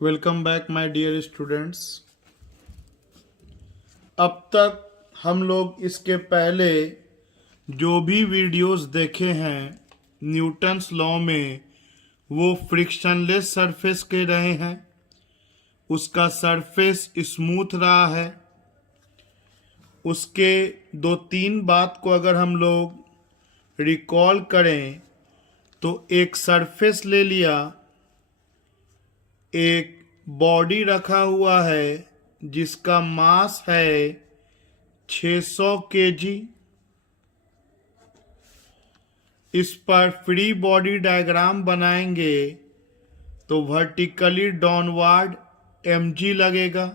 Welcome back my dear students. अब तक हम लोग इसके पहले जो भी वीडियोस देखे हैं न्यूटन्स लॉ में वो फ्रिक्शनलेस सरफेस के रहे हैं। उसका सरफेस स्मूथ रहा है। उसके दो तीन बात को अगर हम लोग रिकॉल करें तो एक सरफेस ले लिया, एक बॉडी रखा हुआ है जिसका मास है 600 केजी। इस पर फ्री बॉडी डायग्राम बनाएंगे तो वर्टिकली डाउनवर्ड mg लगेगा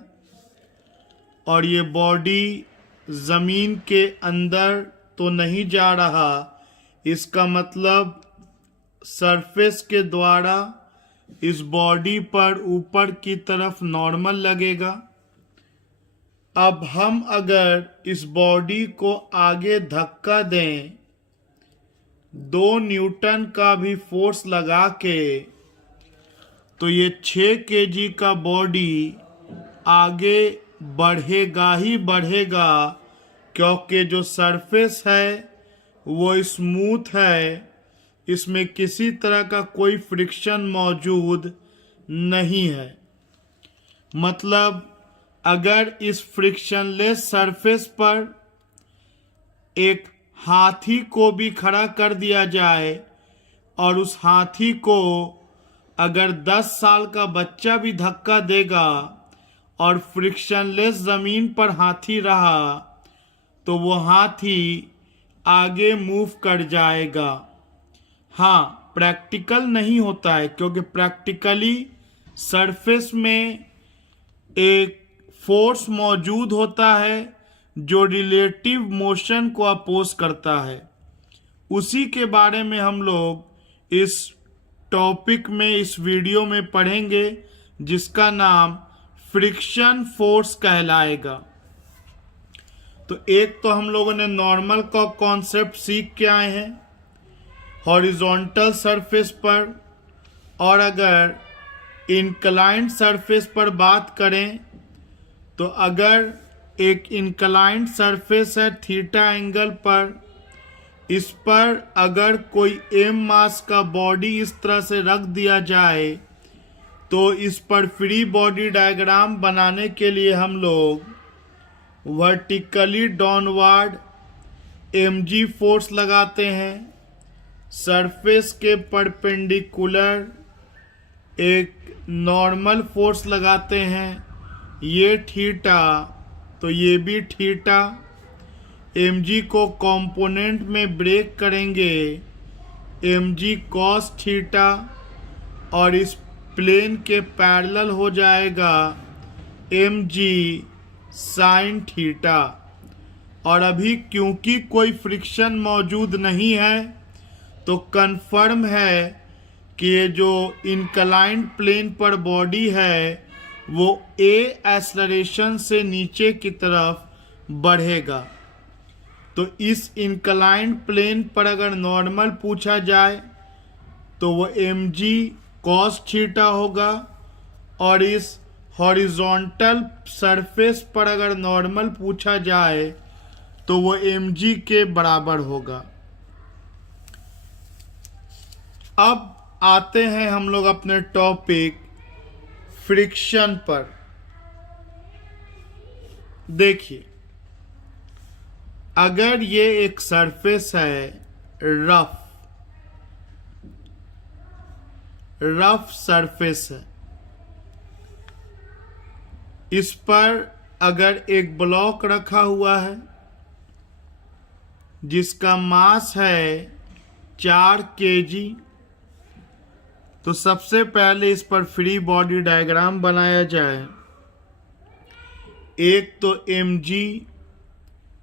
और ये बॉडी ज़मीन के अंदर तो नहीं जा रहा, इसका मतलब सरफेस के द्वारा इस बॉडी पर ऊपर की तरफ नॉर्मल लगेगा। अब हम अगर इस बॉडी को आगे धक्का दें 2 न्यूटन का भी फोर्स लगा के तो ये 6 केजी का बॉडी आगे बढ़ेगा ही बढ़ेगा, क्योंकि जो सरफेस है वो स्मूथ है, इसमें किसी तरह का कोई फ्रिक्शन मौजूद नहीं है। मतलब अगर इस फ्रिक्शनलेस सरफेस पर एक हाथी को भी खड़ा कर दिया जाए और उस हाथी को अगर 10 साल का बच्चा भी धक्का देगा और फ्रिक्शनलेस ज़मीन पर हाथी रहा तो वो हाथी आगे मूव कर जाएगा। हाँ, प्रैक्टिकल नहीं होता है, क्योंकि प्रैक्टिकली सरफेस में एक फोर्स मौजूद होता है जो रिलेटिव मोशन को अपोज करता है। उसी के बारे में हम लोग इस टॉपिक में, इस वीडियो में पढ़ेंगे, जिसका नाम फ्रिक्शन फोर्स कहलाएगा। तो एक तो हम लोगों ने नॉर्मल का कॉन्सेप्ट सीख के आए हैं हॉरिजॉन्टल सरफेस पर, और अगर इंक्लाइंड सरफेस पर बात करें तो अगर एक इंक्लाइंड सरफेस है थीटा एंगल पर, इस पर अगर कोई एम मास का बॉडी इस तरह से रख दिया जाए तो इस पर फ्री बॉडी डायग्राम बनाने के लिए हम लोग वर्टिकली डाउनवर्ड mg फोर्स लगाते हैं, सरफेस के परपेंडिकुलर एक नॉर्मल फोर्स लगाते हैं, ये थीटा तो ये भी थीटा। mg को कंपोनेंट में ब्रेक करेंगे mg cos थीटा और इस प्लेन के पैरेलल हो जाएगा mg sin थीटा। और अभी क्योंकि कोई फ्रिक्शन मौजूद नहीं है तो कंफर्म है कि ये जो इंक्लाइंड प्लेन पर बॉडी है वो a एक्सेलरेशन से नीचे की तरफ बढ़ेगा। तो इस इंक्लाइंड प्लेन पर अगर नॉर्मल पूछा जाए तो वो mg cos थीटा होगा, और इस हॉरिजॉन्टल सरफेस पर अगर नॉर्मल पूछा जाए तो वो mg के बराबर होगा। अब आते हैं हम लोग अपने टॉपिक फ्रिक्शन पर। देखिए, अगर ये एक सरफेस है रफ सरफेस है, इस पर अगर एक ब्लॉक रखा हुआ है जिसका मास है 4 केजी, तो सबसे पहले इस पर फ्री बॉडी डायग्राम बनाया जाए। एक तो mg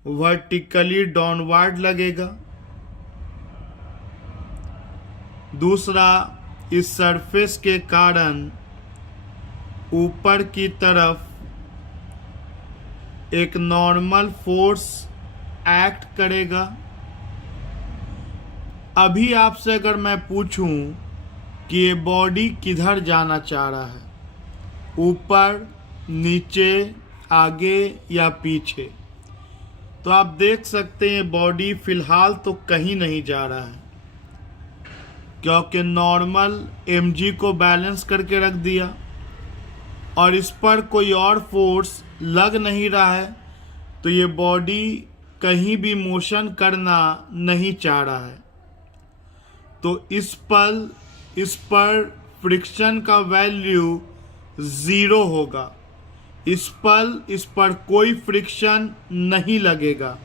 वर्टिकली डाउनवर्ड लगेगा, दूसरा इस सरफेस के कारण ऊपर की तरफ एक नॉर्मल फोर्स एक्ट करेगा। अभी आपसे अगर मैं पूछूं कि ये बॉडी किधर जाना चाह रहा है ऊपर, नीचे, आगे या पीछे। तो आप देख सकते हैं बॉडी फिलहाल तो कहीं नहीं जा रहा है, क्योंकि नॉर्मल mg को बैलेंस करके रख दिया और इस पर कोई और फोर्स लग नहीं रहा है, तो ये बॉडी कहीं भी मोशन करना नहीं चाह रहा है। तो इस पर फ्रिक्शन का वैल्यू 0 होगा। इस पर कोई फ्रिक्शन नहीं लगेगा।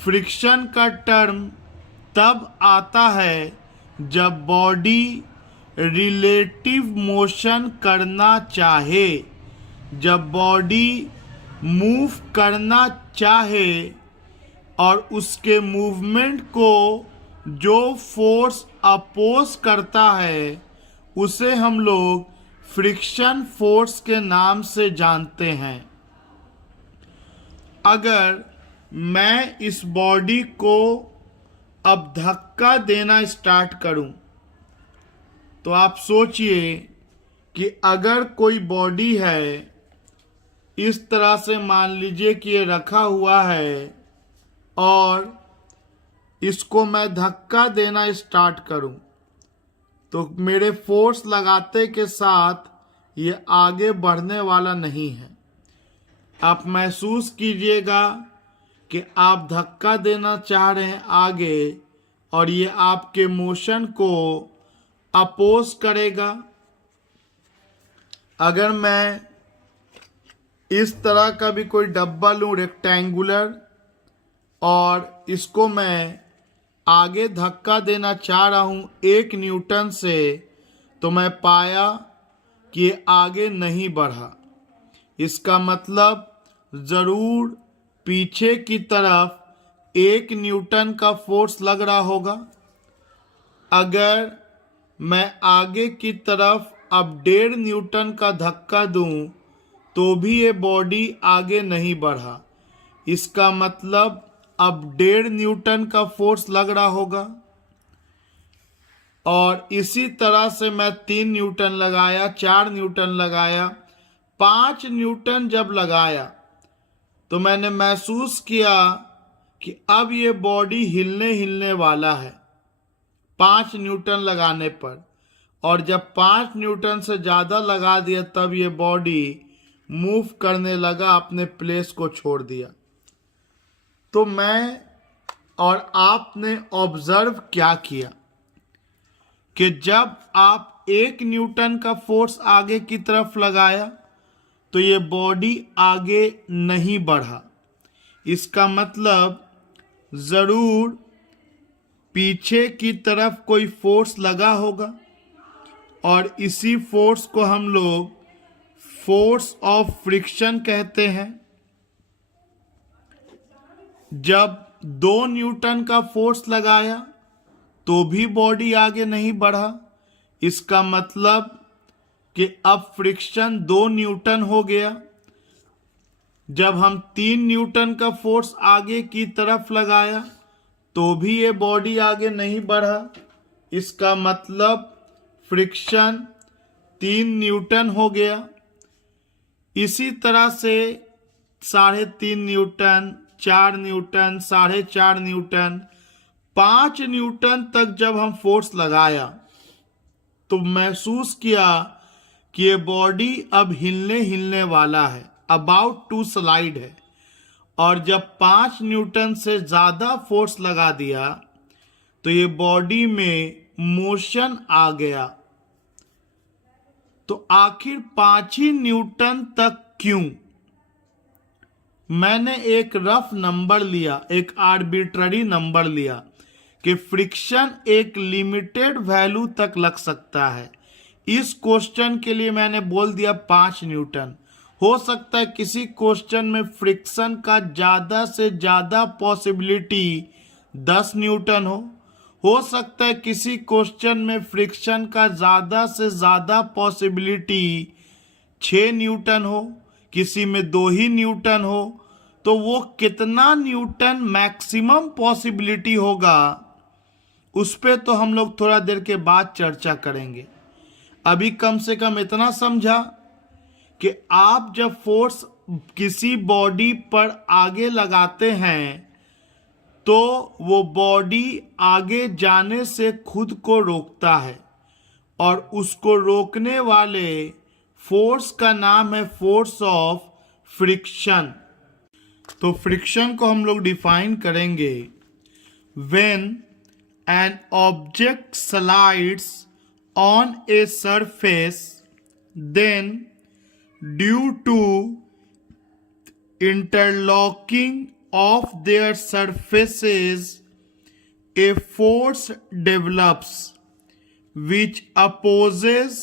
फ्रिक्शन का टर्म तब आता है जब बॉडी रिलेटिव मोशन करना चाहे, जब बॉडी मूव करना चाहे और उसके मूवमेंट को जो फोर्स अपोज करता है उसे हम लोग फ्रिक्शन फोर्स के नाम से जानते हैं। अगर मैं इस बॉडी को अब धक्का देना स्टार्ट करूं, तो आप सोचिए कि अगर कोई बॉडी है, इस तरह से मान लीजिए कि ये रखा हुआ है और इसको मैं धक्का देना स्टार्ट करूं, तो मेरे फोर्स लगाते के साथ ये आगे बढ़ने वाला नहीं है। आप महसूस कीजिएगा कि आप धक्का देना चाह रहे हैं आगे और ये आपके मोशन को अपोज करेगा। अगर मैं इस तरह का भी कोई डब्बा लूं रेक्टेंगुलर और इसको मैं आगे धक्का देना चाह रहा हूं 1 न्यूटन से, तो मैं पाया कि ये आगे नहीं बढ़ा। इसका मतलब ज़रूर पीछे की तरफ 1 न्यूटन का फोर्स लग रहा होगा। अगर मैं आगे की तरफ अब 1.5 न्यूटन का धक्का दूं तो भी ये बॉडी आगे नहीं बढ़ा। इसका मतलब अब 1.5 न्यूटन का फोर्स लग रहा होगा। और इसी तरह से मैं 3 न्यूटन लगाया, 4 न्यूटन लगाया, 5 न्यूटन जब लगाया तो मैंने महसूस किया कि अब ये बॉडी हिलने वाला है 5 न्यूटन लगाने पर। और जब 5 न्यूटन से ज़्यादा लगा दिया तब ये बॉडी मूव करने लगा, अपने प्लेस को छोड़ दिया। तो मैं और आपने ऑब्जर्व क्या किया कि जब आप 1 न्यूटन का फोर्स आगे की तरफ लगाया तो ये बॉडी आगे नहीं बढ़ा। इसका मतलब ज़रूर पीछे की तरफ कोई फोर्स लगा होगा और इसी फोर्स को हम लोग फोर्स ऑफ फ्रिक्शन कहते हैं। जब 2 न्यूटन का फोर्स लगाया तो भी बॉडी आगे नहीं बढ़ा। इसका मतलब कि अब फ्रिक्शन 2 न्यूटन हो गया। जब हम 3 न्यूटन का फोर्स आगे की तरफ लगाया तो भी ये बॉडी आगे नहीं बढ़ा। इसका मतलब फ्रिक्शन 3 न्यूटन हो गया। इसी तरह से 3.5 न्यूटन, 4 न्यूटन, 4.5 न्यूटन, 5 न्यूटन तक जब हम फोर्स लगाया तो महसूस किया कि ये बॉडी अब हिलने वाला है, अबाउट टू स्लाइड है। और जब 5 न्यूटन से ज़्यादा फोर्स लगा दिया तो ये बॉडी में मोशन आ गया। तो आखिर 5 ही न्यूटन तक क्यों? मैंने एक रफ नंबर लिया, एक आर्बिट्ररी नंबर लिया कि फ्रिक्शन एक लिमिटेड वैल्यू तक लग सकता है। इस क्वेश्चन के लिए मैंने बोल दिया 5 न्यूटन। हो सकता है किसी क्वेश्चन में फ्रिक्शन का ज़्यादा से ज़्यादा पॉसिबिलिटी 10 न्यूटन हो सकता है किसी क्वेश्चन में फ्रिक्शन का ज़्यादा से ज़्यादा पॉसिबिलिटी 6 न्यूटन हो, किसी में 2 ही न्यूटन हो। तो वो कितना न्यूटन मैक्सिमम पॉसिबिलिटी होगा उस पे तो हम लोग थोड़ा देर के बाद चर्चा करेंगे। अभी कम से कम इतना समझा कि आप जब फोर्स किसी बॉडी पर आगे लगाते हैं तो वो बॉडी आगे जाने से खुद को रोकता है, और उसको रोकने वाले फोर्स का नाम है फोर्स ऑफ फ्रिक्शन। तो फ्रिक्शन को हम लोग डिफाइन करेंगे, when an object slides on a surface then due to interlocking of their surfaces a force develops which opposes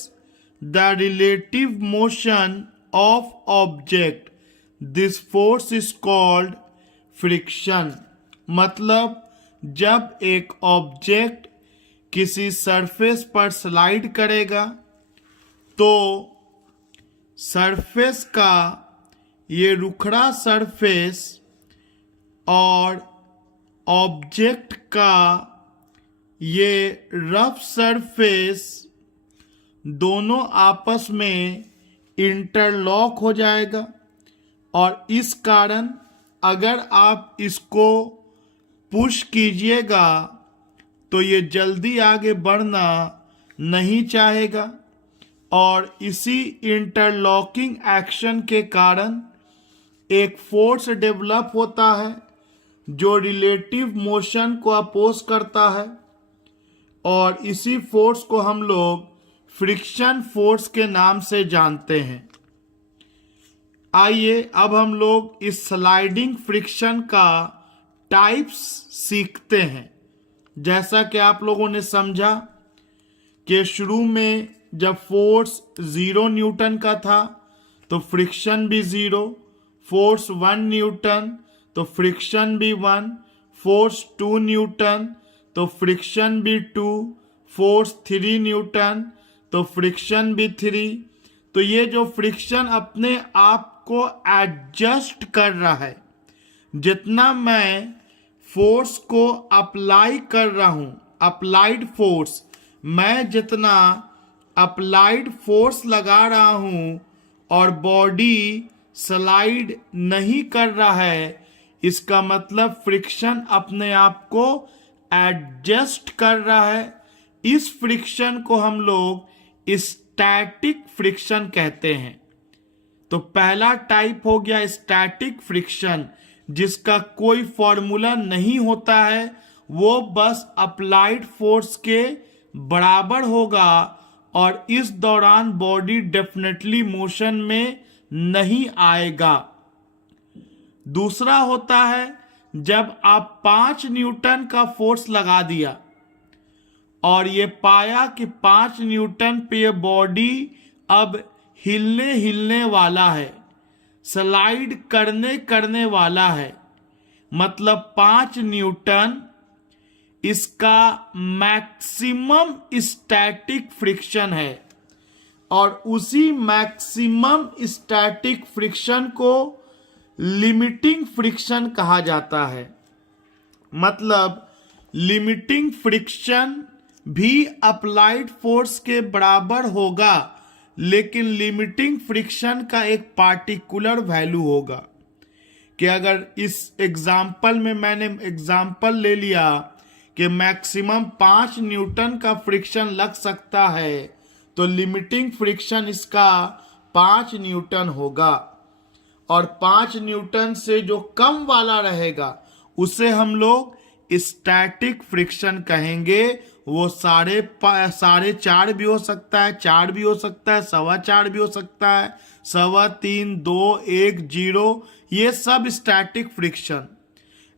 the relative motion of object. This force is called friction। मतलब जब एक object किसी surface पर slide करेगा तो surface का ये रुखड़ा surface और ऑब्जेक्ट का ये रफ सरफेस दोनों आपस में इंटरलॉक हो जाएगा, और इस कारण अगर आप इसको पुश कीजिएगा तो ये जल्दी आगे बढ़ना नहीं चाहेगा, और इसी इंटरलॉकिंग एक्शन के कारण एक फोर्स डेवलप होता है जो रिलेटिव मोशन को अपोज करता है, और इसी फोर्स को हम लोग फ्रिक्शन फोर्स के नाम से जानते हैं। आइए अब हम लोग इस स्लाइडिंग फ्रिक्शन का टाइप्स सीखते हैं। जैसा कि आप लोगों ने समझा कि शुरू में जब फोर्स 0 न्यूटन का था तो फ्रिक्शन भी 0, फोर्स 1 न्यूटन तो फ्रिक्शन भी 1, फोर्स 2 न्यूटन तो फ्रिक्शन भी 2, फोर्स 3 न्यूटन तो फ्रिक्शन भी 3। तो ये जो फ्रिक्शन अपने आप को एडजस्ट कर रहा है, जितना मैं फोर्स को अप्लाई कर रहा हूं, अप्लाइड फोर्स, मैं जितना अप्लाइड फोर्स लगा रहा हूं और बॉडी स्लाइड नहीं कर रहा है, इसका मतलब फ्रिक्शन अपने आप को एडजस्ट कर रहा है। इस फ्रिक्शन को हम लोग स्टैटिक फ्रिक्शन कहते हैं। तो पहला टाइप हो गया स्टैटिक फ्रिक्शन, जिसका कोई फॉर्मूला नहीं होता है, वो बस अप्लाइड फोर्स के बराबर होगा, और इस दौरान बॉडी डेफिनेटली मोशन में नहीं आएगा। दूसरा होता है जब आप 5 न्यूटन का फोर्स लगा दिया और ये पाया कि 5 न्यूटन पे बॉडी अब हिलने वाला है, स्लाइड करने वाला है, मतलब 5 न्यूटन इसका मैक्सिमम स्टैटिक फ्रिक्शन है, और उसी मैक्सिमम स्टैटिक फ्रिक्शन को लिमिटिंग फ्रिक्शन कहा जाता है। मतलब लिमिटिंग फ्रिक्शन भी अप्लाइड फोर्स के बराबर होगा, लेकिन लिमिटिंग फ्रिक्शन का एक पार्टिकुलर वैल्यू होगा। कि अगर इस एग्जाम्पल में मैंने एग्जाम्पल ले लिया कि मैक्सिमम 5 न्यूटन का फ्रिक्शन लग सकता है, तो लिमिटिंग फ्रिक्शन इसका 5 न्यूटन होगा, और 5 न्यूटन से जो कम वाला रहेगा उसे हम लोग स्टैटिक फ्रिक्शन कहेंगे। वो 4.5 भी हो सकता है, 4 भी हो सकता है, 4.25 भी हो सकता है, 3.25, 2, 1, 0, ये सब स्टैटिक फ्रिक्शन।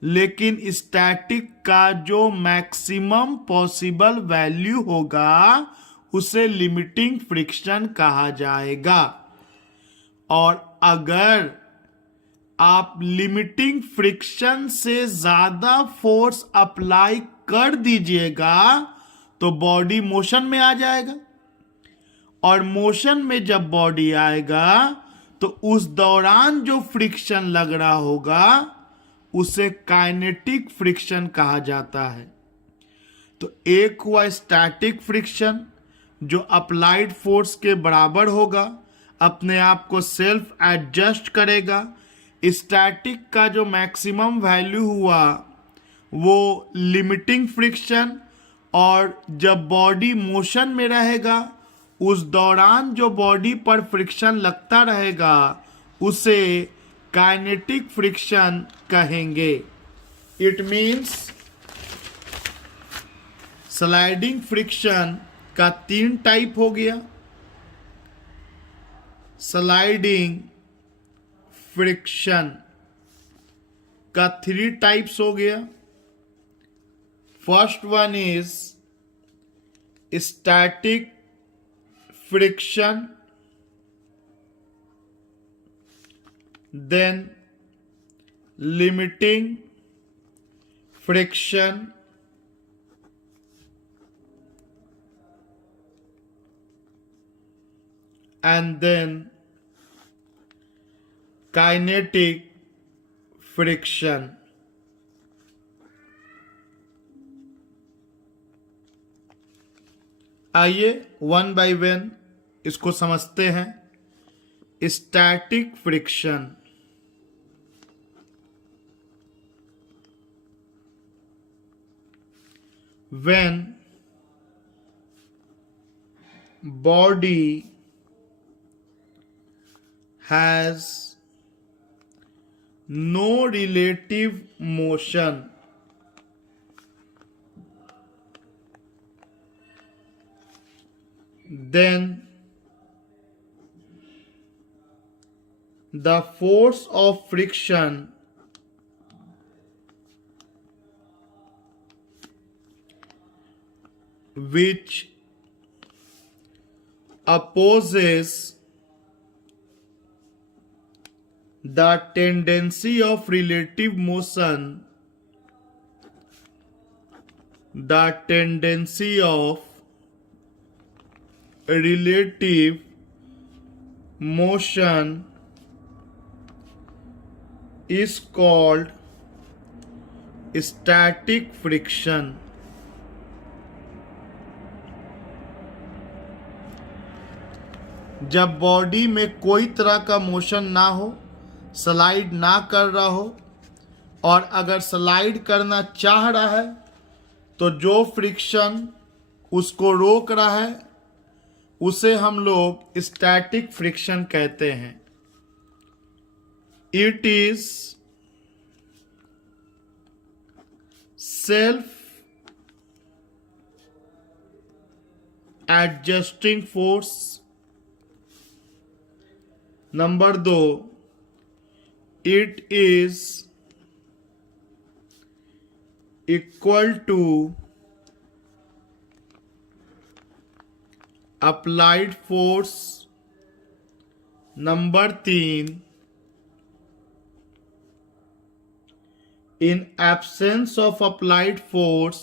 लेकिन स्टैटिक का जो मैक्सिमम पॉसिबल वैल्यू होगा उसे लिमिटिंग फ्रिक्शन कहा जाएगा। और अगर आप लिमिटिंग फ्रिक्शन से ज्यादा फोर्स अप्लाई कर दीजिएगा तो बॉडी मोशन में आ जाएगा, और मोशन में जब बॉडी आएगा तो उस दौरान जो फ्रिक्शन लग रहा होगा उसे काइनेटिक फ्रिक्शन कहा जाता है। तो एक हुआ स्टैटिक फ्रिक्शन जो अप्लाइड फोर्स के बराबर होगा। अपने आप को सेल्फ एडजस्ट करेगा। स्टैटिक का जो मैक्सिमम वैल्यू हुआ वो लिमिटिंग फ्रिक्शन, और जब बॉडी मोशन में रहेगा उस दौरान जो बॉडी पर फ्रिक्शन लगता रहेगा उसे काइनेटिक फ्रिक्शन कहेंगे। इट मीन्स स्लाइडिंग फ्रिक्शन का 3 टाइप हो गया। स्लाइडिंग फ्रिक्शन का 3 टाइप्स हो गया। First one is static friction, then limiting friction, and then kinetic friction। आइए वन बाय वन इसको समझते हैं। Static friction, when body has no relative motion, then the force of friction which opposes the tendency of relative motion, the tendency of relative motion is called static friction। जब body में कोई तरह का motion ना हो, slide ना कर रहा हो, और अगर स्लाइड करना चाह रहा है तो जो फ्रिक्शन उसको रोक रहा है उसे हम लोग स्टैटिक फ्रिक्शन कहते हैं। It is self adjusting force. Number 2, it is equal to applied force. Number 3, in absence of applied force,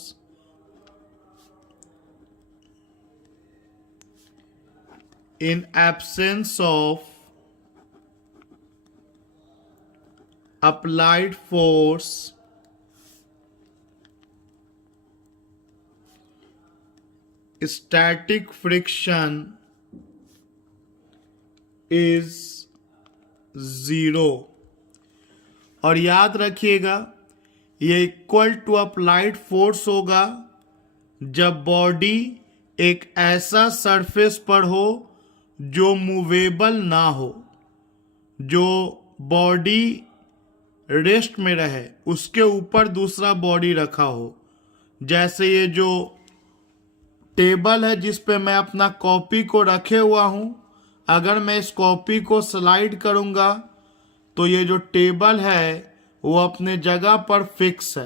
in absence of applied force, static friction is 0। और याद रखिएगा ये इक्वल टू अप्लाइड फोर्स होगा जब body एक ऐसा surface पर हो जो मूवेबल ना हो, जो बॉडी रेस्ट में रहे, उसके ऊपर दूसरा बॉडी रखा हो। जैसे ये जो टेबल है जिस पे मैं अपना कॉपी को रखे हुआ हूँ, अगर मैं इस कॉपी को स्लाइड करूँगा तो ये जो टेबल है वो अपने जगह पर फिक्स है,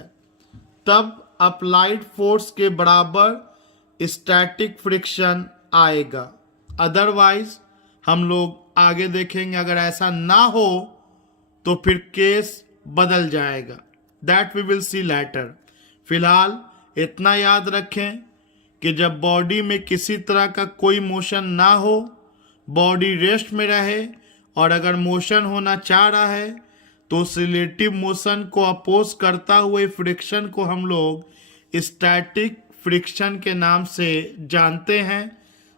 तब अप्लाइड फोर्स के बराबर स्टैटिक फ्रिक्शन आएगा। अदरवाइज हम लोग आगे देखेंगे अगर ऐसा ना हो तो फिर केस बदल जाएगा। That we will see later. फिलहाल इतना याद रखें कि जब बॉडी में किसी तरह का कोई मोशन ना हो, बॉडी रेस्ट में रहे, और अगर मोशन होना चाह रहा है तो उस रिलेटिव मोशन को अपोज करता हुए फ्रिक्शन को हम लोग स्टैटिक फ्रिक्शन के नाम से जानते हैं।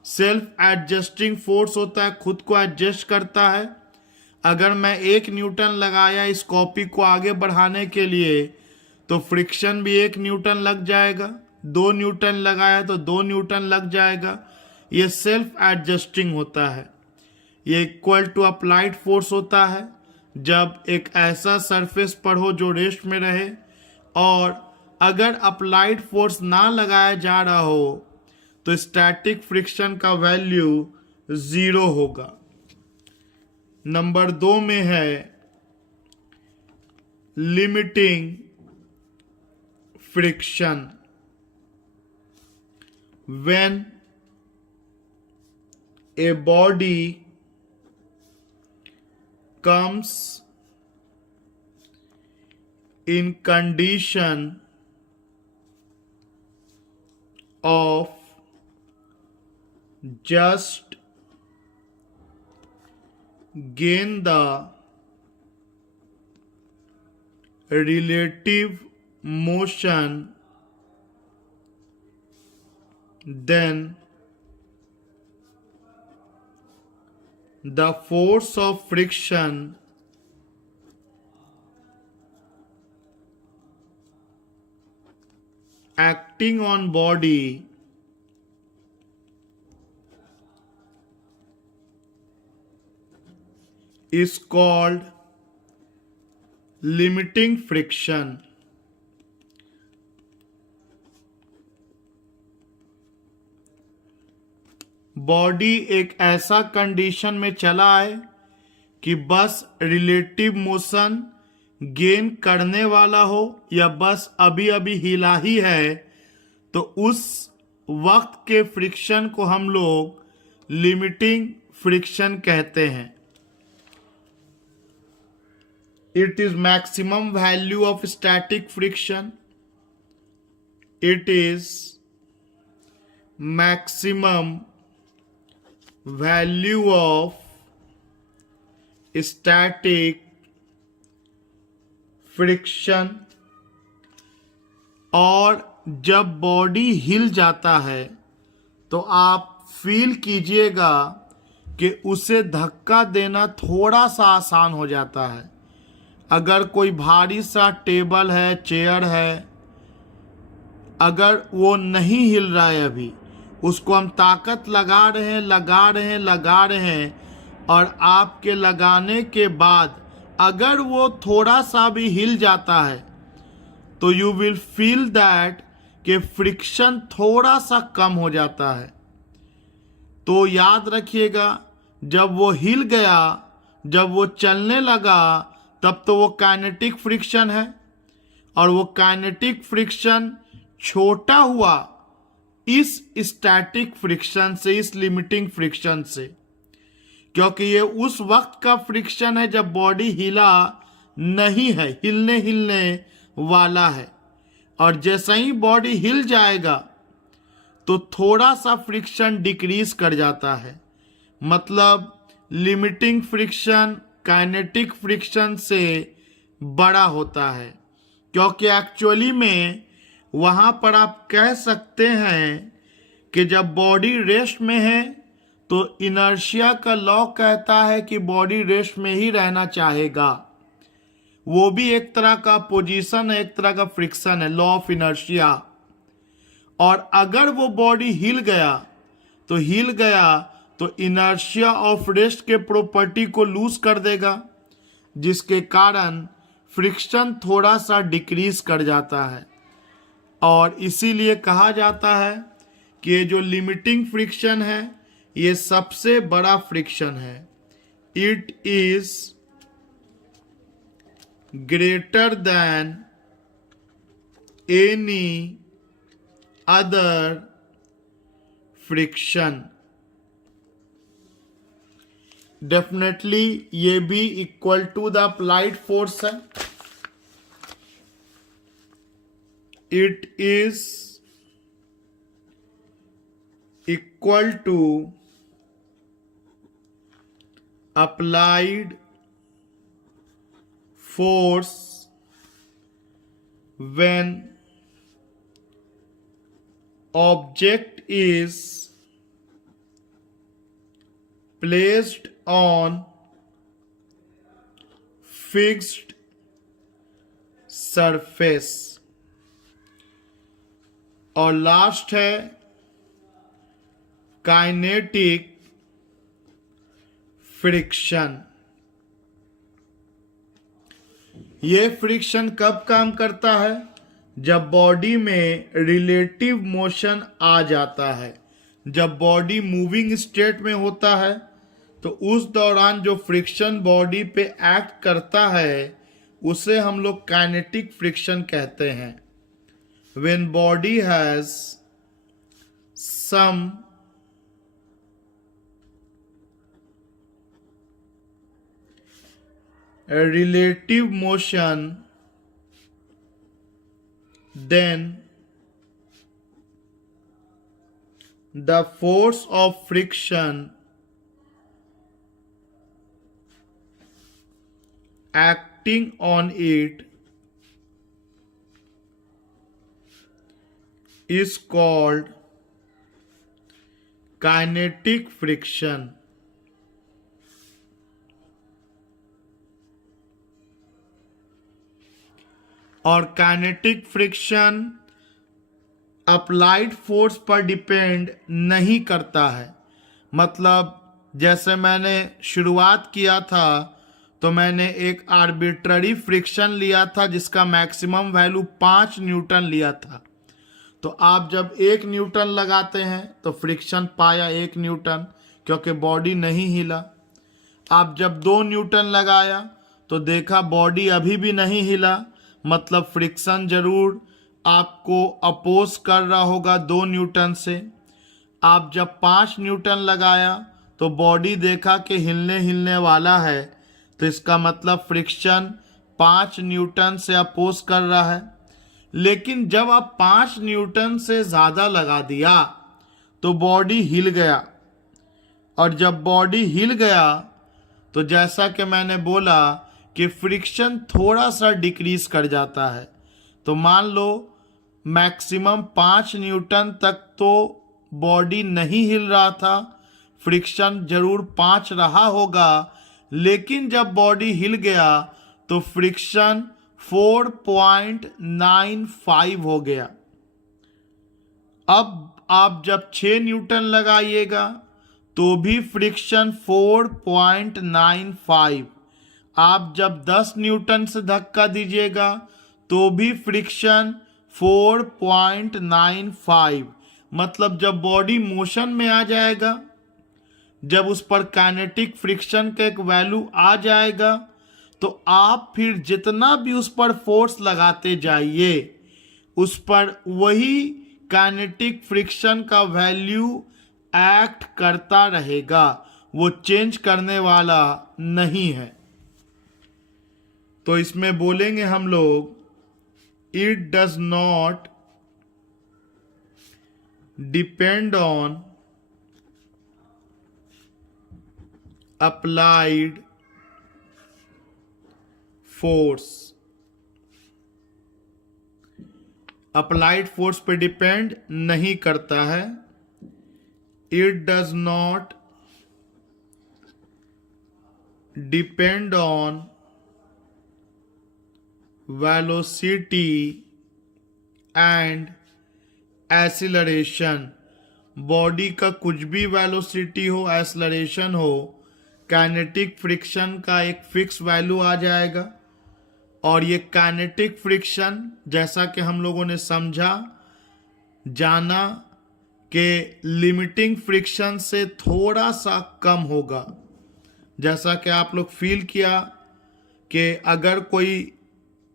सेल्फ एडजस्टिंग फोर्स होता है, खुद को एडजस्ट करता है। अगर मैं 1 न्यूटन लगाया इस कॉपी को आगे बढ़ाने के लिए तो फ्रिक्शन भी 1 न्यूटन लग जाएगा। 2 न्यूटन लगाया तो 2 न्यूटन लग जाएगा। ये सेल्फ एडजस्टिंग होता है। ये इक्वल टू अप्लाइड फोर्स होता है जब एक ऐसा सरफेस पर हो जो रेस्ट में रहे, और अगर अप्लाइड फोर्स ना लगाया जा रहा हो तो स्टैटिक फ्रिक्शन का वैल्यू 0 होगा। नंबर 2 में है limiting friction. When a body comes in condition of just gain the relative motion, then the force of friction acting on body is called limiting friction. Body एक ऐसा condition में चला है कि बस रिलेटिव मोशन गेन करने वाला हो या बस अभी अभी हिला ही है, तो उस वक्त के फ्रिक्शन को हम लोग लिमिटिंग फ्रिक्शन कहते हैं। It is maximum value of static friction. It is maximum value of static friction. और जब बॉडी हिल जाता है तो आप फील कीजिएगा कि उसे धक्का देना थोड़ा सा आसान हो जाता है। अगर कोई भारी सा टेबल है, चेयर है, अगर वो नहीं हिल रहा है अभी, उसको हम ताकत लगा रहे हैं और आपके लगाने के बाद अगर वो थोड़ा सा भी हिल जाता है तो यू विल फील दैट कि फ्रिक्शन थोड़ा सा कम हो जाता है। तो याद रखिएगा, जब वो हिल गया, जब वो चलने लगा, तब तो वो काइनेटिक फ्रिक्शन है, और वो काइनेटिक फ्रिक्शन छोटा हुआ इस स्टैटिक फ्रिक्शन से, इस लिमिटिंग फ्रिक्शन से, क्योंकि ये उस वक्त का फ्रिक्शन है जब बॉडी हिला नहीं है, हिलने वाला है। और जैसे ही बॉडी हिल जाएगा तो थोड़ा सा फ्रिक्शन डिक्रीज कर जाता है। मतलब लिमिटिंग फ्रिक्शन काइनेटिक फ्रिक्शन से बड़ा होता है, क्योंकि एक्चुअली में वहाँ पर आप कह सकते हैं कि जब बॉडी रेस्ट में है तो इनर्शिया का लॉ कहता है कि बॉडी रेस्ट में ही रहना चाहेगा। वो भी एक तरह का पोजीशन है, एक तरह का फ्रिक्शन है, लॉ ऑफ इनर्शिया। और अगर वो बॉडी हिल गया तो इनर्शिया ऑफ रेस्ट के प्रॉपर्टी को लूज कर देगा, जिसके कारण फ्रिक्शन थोड़ा सा डिक्रीज कर जाता है। और इसीलिए कहा जाता है कि ये जो लिमिटिंग फ्रिक्शन है ये सबसे बड़ा फ्रिक्शन है। It is greater than any other friction. Definitely ये भी equal to the applied force है। It is equal to applied force when object is placed on fixed surface। और लास्ट है काइनेटिक फ्रिक्शन। ये फ्रिक्शन कब काम करता है? जब बॉडी में रिलेटिव मोशन आ जाता है, जब बॉडी मूविंग स्टेट में होता है, तो उस दौरान जो फ्रिक्शन बॉडी पे एक्ट करता है उसे हम लोग काइनेटिक फ्रिक्शन कहते हैं। When body has some relative motion, then the force of friction acting on it is called kinetic friction। और काइनेटिक फ्रिक्शन अप्लाइड फोर्स पर डिपेंड नहीं करता है। मतलब जैसे मैंने शुरुआत किया था तो मैंने एक आर्बिट्ररी फ्रिक्शन लिया था जिसका मैक्सिमम वैल्यू 5 न्यूटन लिया था। तो आप जब 1 न्यूटन लगाते हैं तो फ्रिक्शन पाया 1 न्यूटन, क्योंकि बॉडी नहीं हिला। आप जब 2 न्यूटन लगाया तो देखा बॉडी अभी भी नहीं हिला, मतलब फ्रिक्शन जरूर आपको अपोज कर रहा होगा 2 न्यूटन से। आप जब 5 न्यूटन लगाया तो बॉडी देखा कि हिलने वाला है, तो इसका मतलब फ्रिक्शन 5 न्यूटन से अपोज कर रहा है। लेकिन जब आप 5 न्यूटन से ज़्यादा लगा दिया तो बॉडी हिल गया, और जब बॉडी हिल गया तो जैसा कि मैंने बोला कि फ्रिक्शन थोड़ा सा डिक्रीज कर जाता है। तो मान लो मैक्सिमम 5 न्यूटन तक तो बॉडी नहीं हिल रहा था, फ्रिक्शन जरूर 5 रहा होगा, लेकिन जब बॉडी हिल गया तो फ्रिक्शन 4.95 हो गया। अब आप जब 6 न्यूटन लगाइएगा तो भी फ्रिक्शन 4.95। आप जब 10 न्यूटन से धक्का दीजिएगा तो भी फ्रिक्शन 4.95। मतलब जब बॉडी मोशन में आ जाएगा, जब उस पर काइनेटिक फ्रिक्शन का एक वैल्यू आ जाएगा, तो आप फिर जितना भी उस पर फोर्स लगाते जाइए उस पर वही काइनेटिक फ्रिक्शन का वैल्यू एक्ट करता रहेगा, वो चेंज करने वाला नहीं है। तो इसमें बोलेंगे हम लोग, it does not depend on applied force. Applied force पे डिपेंड नहीं करता है। It does not depend on velocity and acceleration. Body का कुछ भी वेलोसिटी हो, एक्सीलरेशन हो, काइनेटिक फ्रिक्शन का एक फिक्स वैल्यू आ जाएगा। और ये काइनेटिक फ्रिक्शन जैसा कि हम लोगों ने समझा, जाना कि लिमिटिंग फ्रिक्शन से थोड़ा सा कम होगा। जैसा कि आप लोग फील किया कि अगर कोई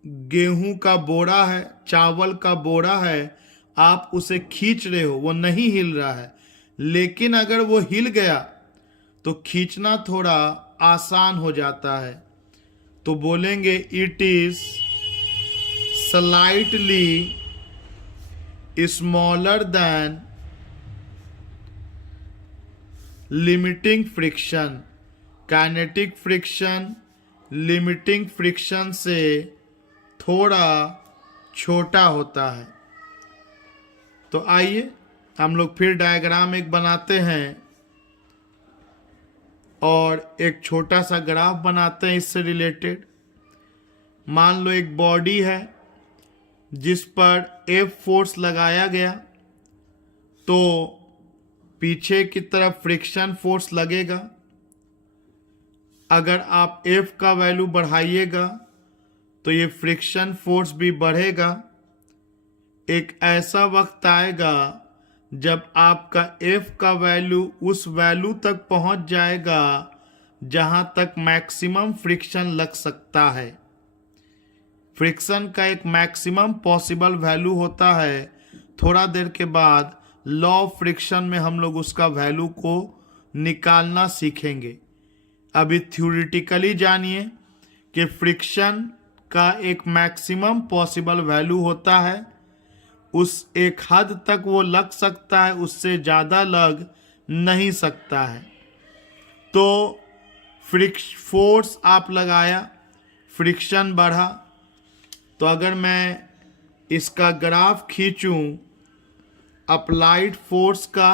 गेहूं का बोरा है, चावल का बोरा है, आप उसे खींच रहे हो, वो नहीं हिल रहा है, लेकिन अगर वो हिल गया तो खींचना थोड़ा आसान हो जाता है। तो बोलेंगे it is slightly smaller than limiting friction. Kinetic friction limiting friction से थोड़ा छोटा होता है। तो आइए हम लोग फिर डायग्राम एक बनाते हैं। और एक छोटा सा ग्राफ बनाते हैं इससे रिलेटेड। मान लो एक बॉडी है जिस पर F फोर्स लगाया गया, तो पीछे की तरफ फ्रिक्शन फोर्स लगेगा। अगर आप F का वैल्यू बढ़ाइएगा तो ये फ्रिक्शन फोर्स भी बढ़ेगा। एक ऐसा वक्त आएगा जब आपका F का वैल्यू उस वैल्यू तक पहुंच जाएगा जहां तक मैक्सिमम फ्रिक्शन लग सकता है। फ्रिक्शन का एक मैक्सिमम पॉसिबल वैल्यू होता है। थोड़ा देर के बाद लॉ ऑफ फ्रिक्शन में हम लोग उसका वैल्यू को निकालना सीखेंगे। अभी थ्योरेटिकली जानिए कि फ्रिक्शन का एक मैक्सिमम पॉसिबल वैल्यू होता है। उस एक हद तक वो लग सकता है, उससे ज़्यादा लग नहीं सकता है। तो फोर्स आप लगाया, फ्रिक्शन बढ़ा। तो अगर मैं इसका ग्राफ खींचूं अप्लाइड फोर्स का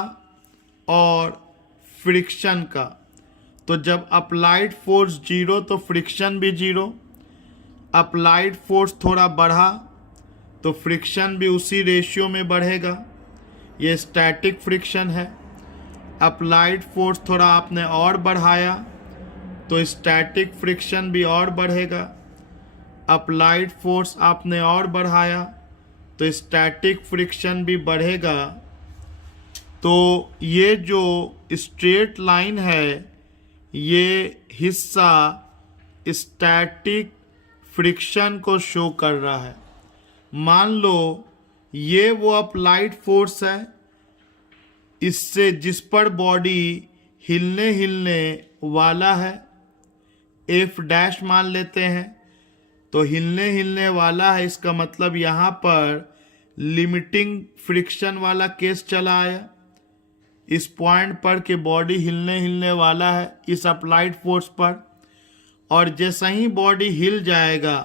और फ्रिक्शन का, तो जब अप्लाइड फोर्स 0 तो फ्रिक्शन भी 0। अप्लाइड फोर्स थोड़ा बढ़ा तो फ्रिक्शन भी उसी रेशियो में बढ़ेगा। ये स्टैटिक फ्रिक्शन है। अप्लाइड फोर्स थोड़ा आपने और बढ़ाया तो स्टैटिक फ्रिक्शन भी और बढ़ेगा। अप्लाइड फोर्स आपने और बढ़ाया तो स्टैटिक फ्रिक्शन भी बढ़ेगा। तो ये जो स्ट्रेट लाइन है, ये हिस्सा स्टैटिक फ्रिक्शन को शो कर रहा है। मान लो ये वो अप्लाइड फोर्स है, इससे जिस पर बॉडी हिलने वाला है, F डैश मान लेते हैं। तो हिलने वाला है, इसका मतलब यहाँ पर लिमिटिंग फ्रिक्शन वाला केस चला आया। इस पॉइंट पर कि बॉडी हिलने वाला है इस अप्लाइड फोर्स पर, और जैसा ही बॉडी हिल जाएगा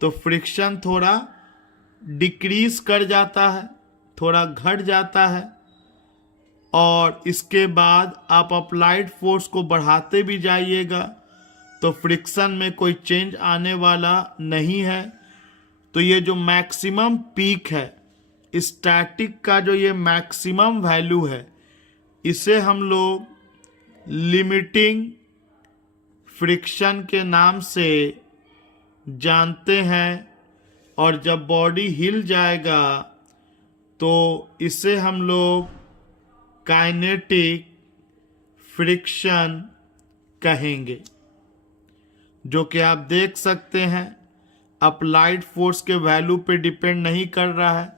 तो फ्रिक्शन थोड़ा डिक्रीज कर जाता है, थोड़ा घट जाता है। और इसके बाद आप अप्लाइड फोर्स को बढ़ाते भी जाइएगा तो फ्रिक्शन में कोई चेंज आने वाला नहीं है। तो ये जो मैक्सिमम पीक है स्टैटिक का, जो ये मैक्सिमम वैल्यू है, इसे हम लोग लिमिटिंग फ्रिक्शन के नाम से जानते हैं। और जब बॉडी हिल जाएगा तो इसे हम लोग काइनेटिक फ्रिक्शन कहेंगे, जो कि आप देख सकते हैं अप्लाइड फोर्स के वैल्यू पे डिपेंड नहीं कर रहा है।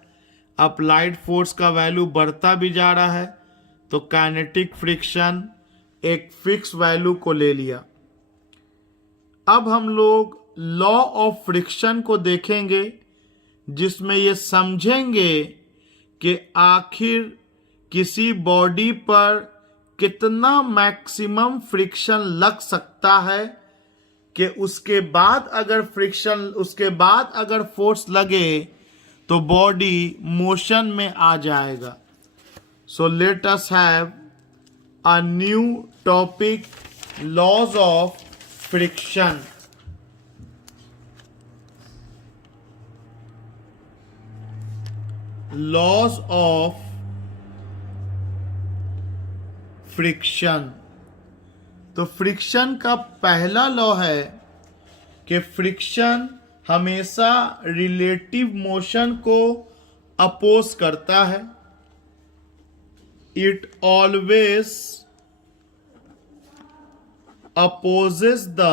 अप्लाइड फोर्स का वैल्यू बढ़ता भी जा रहा है तो काइनेटिक फ्रिक्शन एक फिक्स वैल्यू को ले लिया। अब हम लोग लॉ ऑफ फ्रिक्शन को देखेंगे, जिसमें ये समझेंगे कि आखिर किसी बॉडी पर कितना मैक्सिमम फ्रिक्शन लग सकता है कि उसके बाद अगर फोर्स लगे तो बॉडी मोशन में आ जाएगा। So let us have a new topic, laws of friction. Laws of friction. तो फ्रिक्शन का पहला लॉ है कि फ्रिक्शन हमेशा रिलेटिव मोशन को अपोज करता है। It always opposes the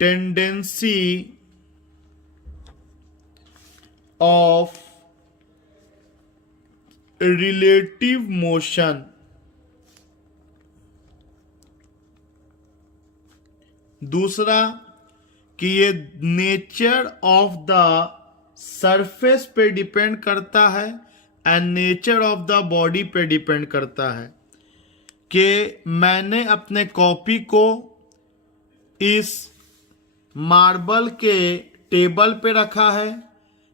tendency of relative motion। दूसरा कि ये नेचर ऑफ द सरफेस पे डिपेंड करता है and nature of the body पे डिपेंड करता है। कि मैंने अपने कॉपी को इस मार्बल के टेबल पे रखा है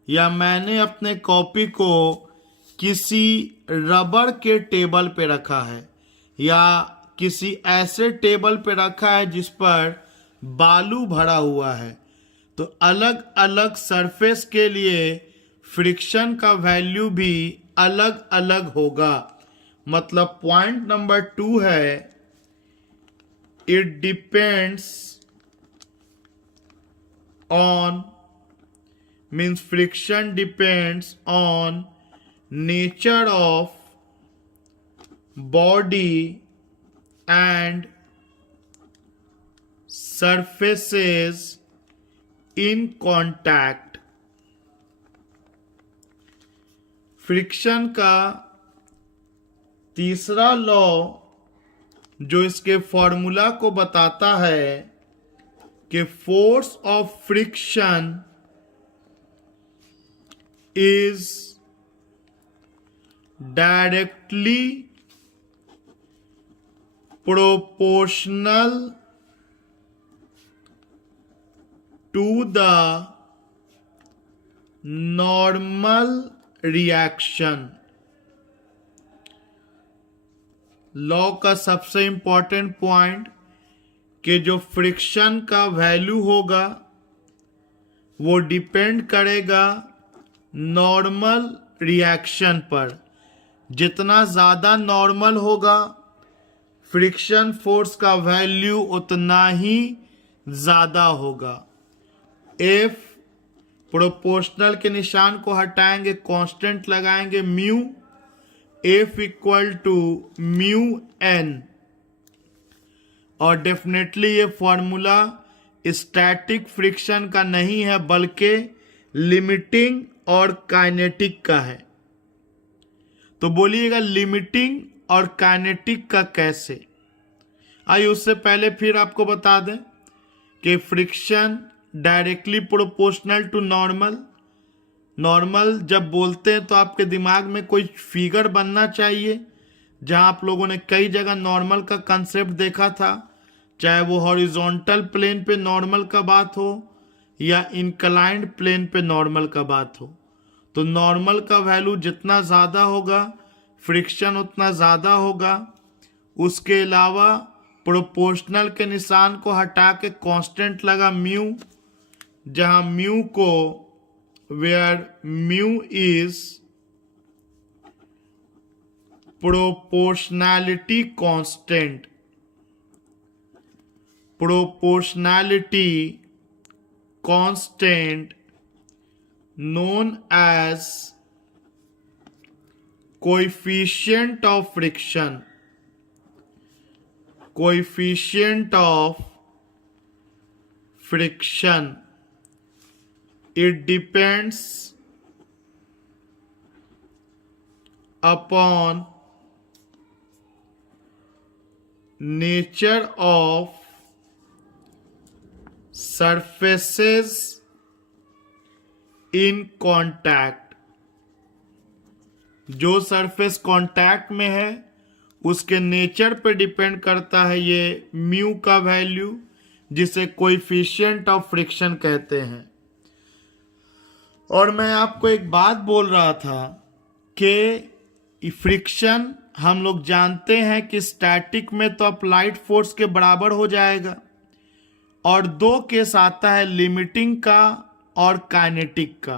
या मैंने अपने कॉपी को किसी रबर के टेबल पे रखा है, या किसी ऐसे टेबल पे रखा है जिस पर बालू भरा हुआ है, तो अलग अलग सरफेस के लिए फ्रिक्शन का वैल्यू भी अलग अलग होगा। मतलब पॉइंट नंबर 2 है, it depends on, means friction depends on nature of body and surfaces in contact। Friction का तीसरा लॉ जो इसके फॉर्मूला को बताता है कि force of friction is directly proportional to the normal reaction। Law का सबसे इंपॉर्टेंट पॉइंट कि जो फ्रिक्शन का वैल्यू होगा वो डिपेंड करेगा नॉर्मल रिएक्शन पर। जितना ज़्यादा नॉर्मल होगा फ्रिक्शन फोर्स का वैल्यू उतना ही ज़्यादा होगा। एफ प्रोपोर्शनल के निशान को हटाएंगे, कांस्टेंट लगाएंगे mu, F equal to mu N. और डेफिनेटली ये फॉर्मूला स्टैटिक फ्रिक्शन का नहीं है बल्कि लिमिटिंग और काइनेटिक का है। तो बोलिएगा लिमिटिंग और काइनेटिक का कैसे? आइए उससे पहले फिर आपको बता दें कि friction directly proportional to normal. Normal जब बोलते हैं तो आपके दिमाग में कोई फिगर बनना चाहिए, जहां आप लोगों ने कई जगह नॉर्मल का कंसेप्ट देखा था, चाहे वो हॉरिजॉन्टल प्लेन पे नॉर्मल का बात हो या इंक्लाइंड प्लेन पे नॉर्मल का बात हो। तो नॉर्मल का वैल्यू जितना ज़्यादा होगा फ्रिक्शन उतना ज़्यादा होगा। उसके अलावा प्रोपोर्शनल के निशान को हटा के कांस्टेंट लगा म्यू, जहां म्यू को where mu is proportionality constant. Proportionality constant known as coefficient of friction। coefficient of friction, it depends upon nature of surfaces in contact. जो सरफेस कांटेक्ट में है उसके नेचर पे डिपेंड करता है ये म्यू का वैल्यू, जिसे कोएफिशिएंट ऑफ फ्रिक्शन कहते हैं। और मैं आपको एक बात बोल रहा था कि फ्रिक्शन हम लोग जानते हैं कि स्टैटिक में तो अप्लाइड फोर्स के बराबर हो जाएगा, और दो केस आता है लिमिटिंग का और काइनेटिक का।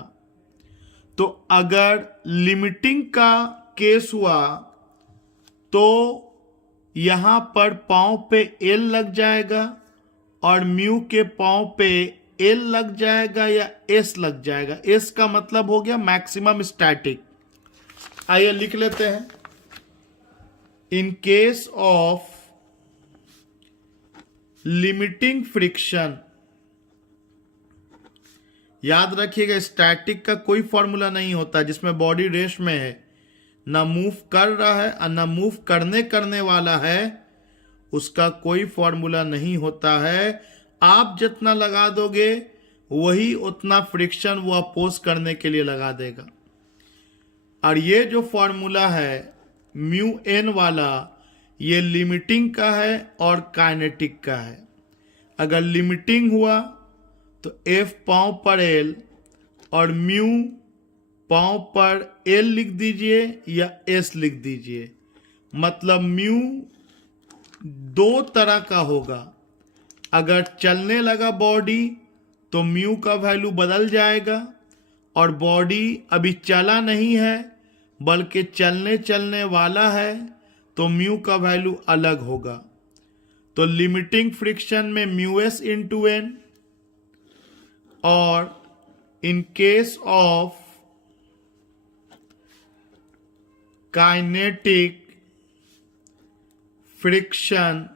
तो अगर लिमिटिंग का केस हुआ तो यहां पर पांव पे एल लग जाएगा और म्यू के पांव पे एल लग जाएगा या एस लग जाएगा। एस का मतलब हो गया मैक्सिमम स्टैटिक। आइए लिख लेते हैं, in case of limiting friction. याद रखिएगा स्टैटिक का कोई फॉर्मूला नहीं होता जिसमें बॉडी रेस्ट में है, ना मूव कर रहा है और ना मूव करने वाला है, उसका कोई फॉर्मूला नहीं होता है। आप जितना लगा दोगे वही उतना फ्रिक्शन वो अपोज करने के लिए लगा देगा। और ये जो फॉर्मूला है म्यू एन वाला, ये लिमिटिंग का है और काइनेटिक का है। अगर लिमिटिंग हुआ तो एफ पांव पर एल और म्यू पांव पर एल लिख दीजिए या एस लिख दीजिए। मतलब म्यू दो तरह का होगा। अगर चलने लगा बॉडी तो म्यू का वैल्यू बदल जाएगा, और बॉडी अभी चला नहीं है बल्कि चलने वाला है तो म्यू का वैल्यू अलग होगा। तो लिमिटिंग फ्रिक्शन में म्यू एस इंटू एन, और in case of kinetic friction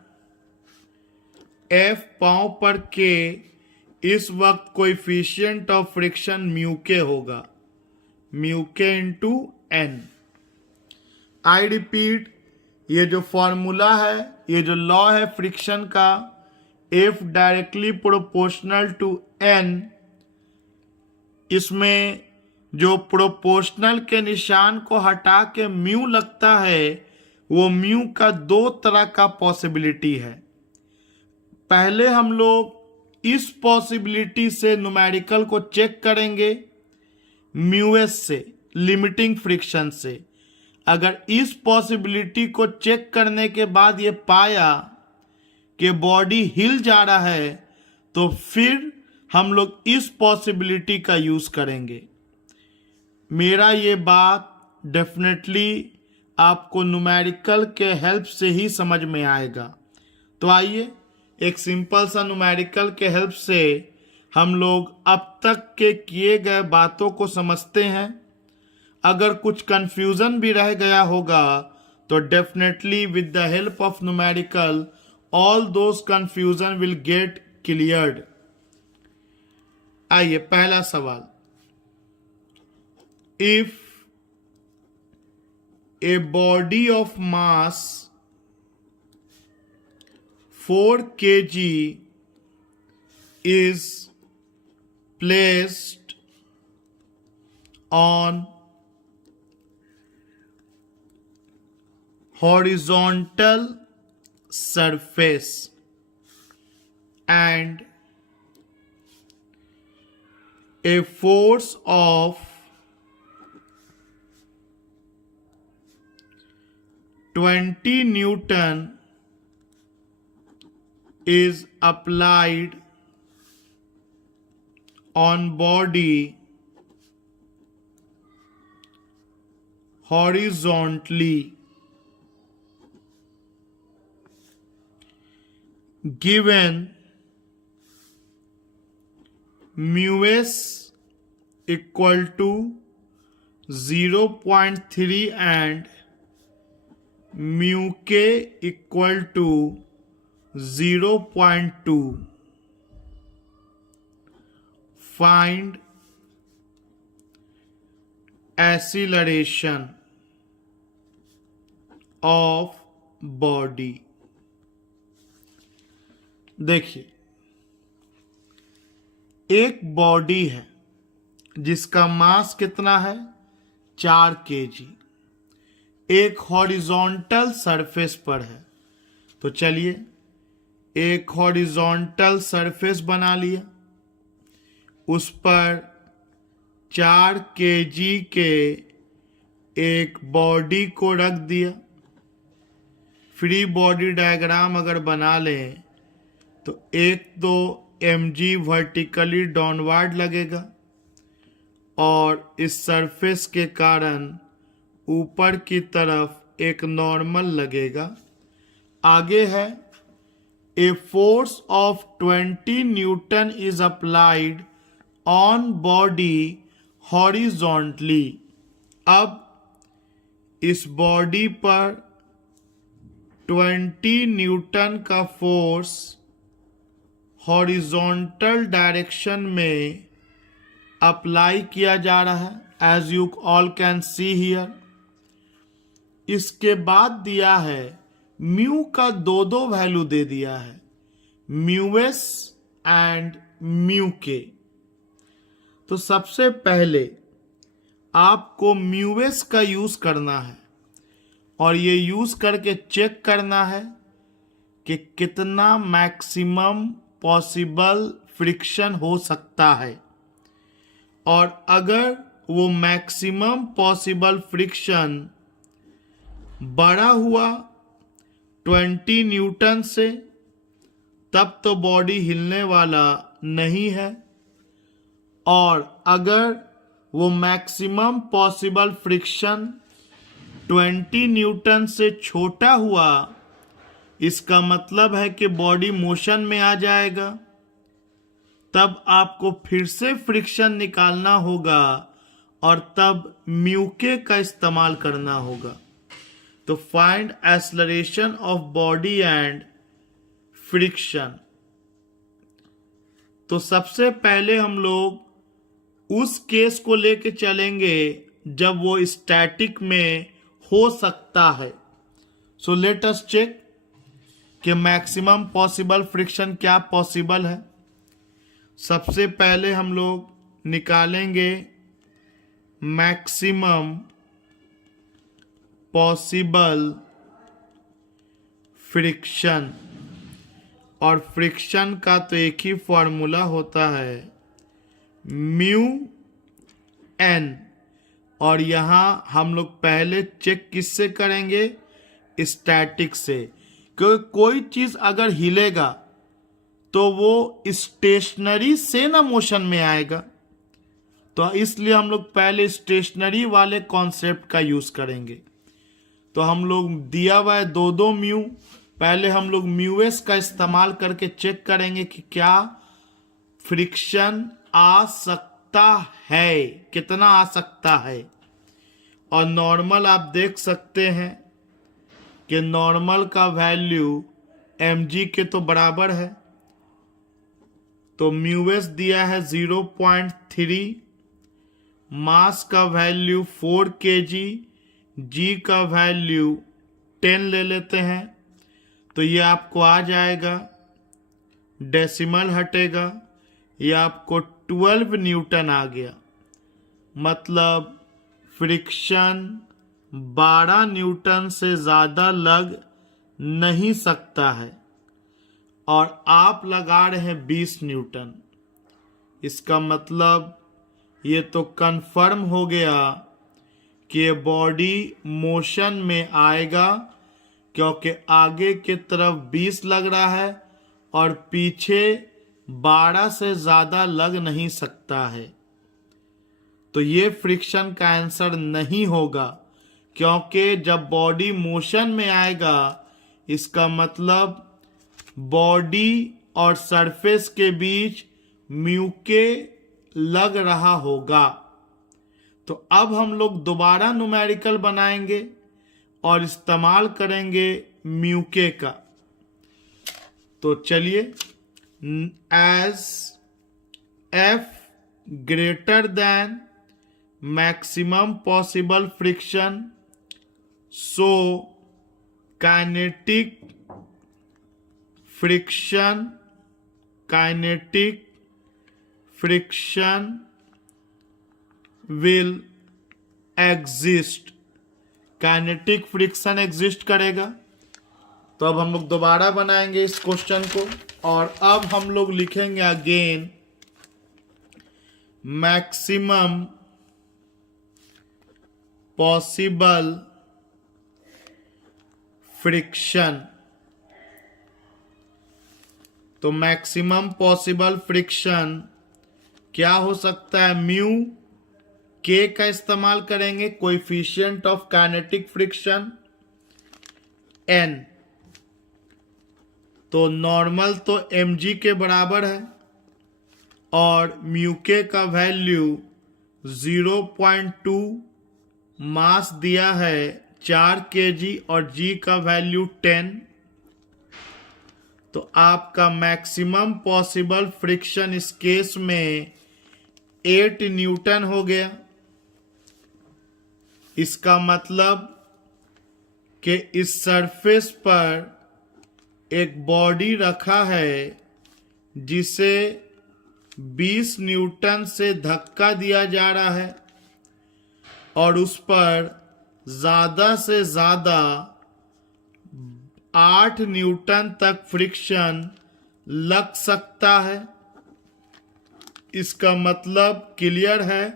F पांव पर के, इस वक्त कोएफिशिएंट ऑफ फ्रिक्शन म्यू के होगा, म्यू के इंटू एन। आई रिपीट, ये जो फॉर्मूला है, ये जो लॉ है फ्रिक्शन का, F directly proportional to N, इसमें जो प्रोपोर्शनल के निशान को हटा के म्यू लगता है, वो म्यू का दो तरह का पॉसिबिलिटी है। पहले हम लोग इस पॉसिबिलिटी से न्यूमेरिकल को चेक करेंगे, म्यू एस से, लिमिटिंग फ्रिक्शन से। अगर इस पॉसिबिलिटी को चेक करने के बाद ये पाया कि बॉडी हिल जा रहा है, तो फिर हम लोग इस पॉसिबिलिटी का यूज करेंगे। मेरा ये बात डेफिनेटली आपको न्यूमेरिकल के हेल्प से ही समझ में आएगा। तो आइए एक सिंपल सा न्यूमेरिकल के हेल्प से हम लोग अब तक के किए गए बातों को समझते हैं। अगर कुछ कंफ्यूजन भी रह गया होगा तो definitely with the help of numerical all those confusion will get cleared. आइए पहला सवाल, if a body of mass 4 kg is placed on horizontal surface and a force of 20 Newton is applied on body horizontally, given mu s equal to 0.3 and mu के equal to 0.2, find acceleration of body. देखिए, एक body है जिसका मास कितना है, 4 kg, एक horizontal surface पर है। तो चलिए एक हॉरिजॉन्टल सरफेस बना लिया, उस पर 4 kg के एक बॉडी को रख दिया। फ्री बॉडी डायग्राम अगर बना लें तो 1-2 mg वर्टिकली डाउनवर्ड लगेगा, और इस सरफेस के कारण ऊपर की तरफ एक नॉर्मल लगेगा। आगे है, a force of 20 newton is applied on body horizontally. अब इस बॉडी पर 20 न्यूटन का फोर्स हॉरिजॉन्टल डायरेक्शन में अप्लाई किया जा रहा है, as you all can see here. इसके बाद दिया है म्यू का दो वैल्यू दे दिया है, म्यू एस एंड म्यू के। तो सबसे पहले आपको म्यू एस का यूज करना है, और ये यूज करके चेक करना है कि कितना मैक्सिमम पॉसिबल फ्रिक्शन हो सकता है। और अगर वो मैक्सिमम पॉसिबल फ्रिक्शन बड़ा हुआ 20 न्यूटन से, तब तो बॉडी हिलने वाला नहीं है। और अगर वो मैक्सिमम पॉसिबल फ्रिक्शन 20 न्यूटन से छोटा हुआ, इसका मतलब है कि बॉडी मोशन में आ जाएगा। तब आपको फिर से फ्रिक्शन निकालना होगा और तब म्यूके का इस्तेमाल करना होगा। तो find acceleration of body and friction. तो सबसे पहले हम लोग उस केस को लेके चलेंगे जब वो स्टैटिक में हो सकता है। सो लेट अस चेक कि मैक्सिमम पॉसिबल फ्रिक्शन क्या पॉसिबल है। सबसे पहले हम लोग निकालेंगे मैक्सिमम पॉसिबल फ्रिक्शन, और फ्रिक्शन का तो एक ही फॉर्मूला होता है म्यू एन। और यहाँ हम लोग पहले चेक किससे करेंगे? स्टैटिक से, क्योंकि कोई चीज अगर हिलेगा तो वो स्टेशनरी से ना मोशन में आएगा। तो इसलिए हम लोग पहले स्टेशनरी वाले कॉन्सेप्ट का यूज करेंगे। तो हम लोग दिया हुआ है 2 म्यू, पहले हम लोग म्यूएस का इस्तेमाल करके चेक करेंगे कि क्या फ्रिक्शन आ सकता है, कितना आ सकता है। और नॉर्मल आप देख सकते हैं कि नॉर्मल का वैल्यू mg के तो बराबर है। तो म्यूएस दिया है 0.3, मास का वैल्यू 4 kg, g का वैल्यू 10 ले लेते हैं। तो ये आपको आ जाएगा, डेसिमल हटेगा, ये आपको 12 न्यूटन आ गया। मतलब फ्रिक्शन 12 न्यूटन से ज़्यादा लग नहीं सकता है, और आप लगा रहे हैं 20 न्यूटन। इसका मतलब ये तो कंफर्म हो गया कि ये बॉडी मोशन में आएगा, क्योंकि आगे की तरफ 20 लग रहा है और पीछे 12 से ज़्यादा लग नहीं सकता है। तो ये फ्रिक्शन का आंसर नहीं होगा, क्योंकि जब बॉडी मोशन में आएगा, इसका मतलब बॉडी और सरफेस के बीच म्यूके लग रहा होगा। तो अब हम लोग दोबारा न्यूमेरिकल बनाएंगे और इस्तेमाल करेंगे म्यूके का। तो चलिए, as F greater than maximum possible friction, so kinetic friction will exist. Kinetic friction exist करेगा। तो अब हम लोग दोबारा बनाएंगे इस क्वेश्चन को, और अब हम लोग लिखेंगे अगेन मैक्सिमम पॉसिबल फ्रिक्शन। तो मैक्सिमम पॉसिबल फ्रिक्शन क्या हो सकता है? म्यू के का इस्तेमाल करेंगे, coefficient of kinetic friction N. तो नॉर्मल तो mg के बराबर है, और म्यू के का वैल्यू 0.2, मास दिया है 4 kg और g का वैल्यू 10। तो आपका मैक्सिमम पॉसिबल फ्रिक्शन इस केस में 8 न्यूटन हो गया। इसका मतलब कि इस सरफेस पर एक बॉडी रखा है जिसे 20 न्यूटन से धक्का दिया जा रहा है, और उस पर ज़्यादा से ज़्यादा 8 न्यूटन तक फ्रिक्शन लग सकता है। इसका मतलब क्लियर है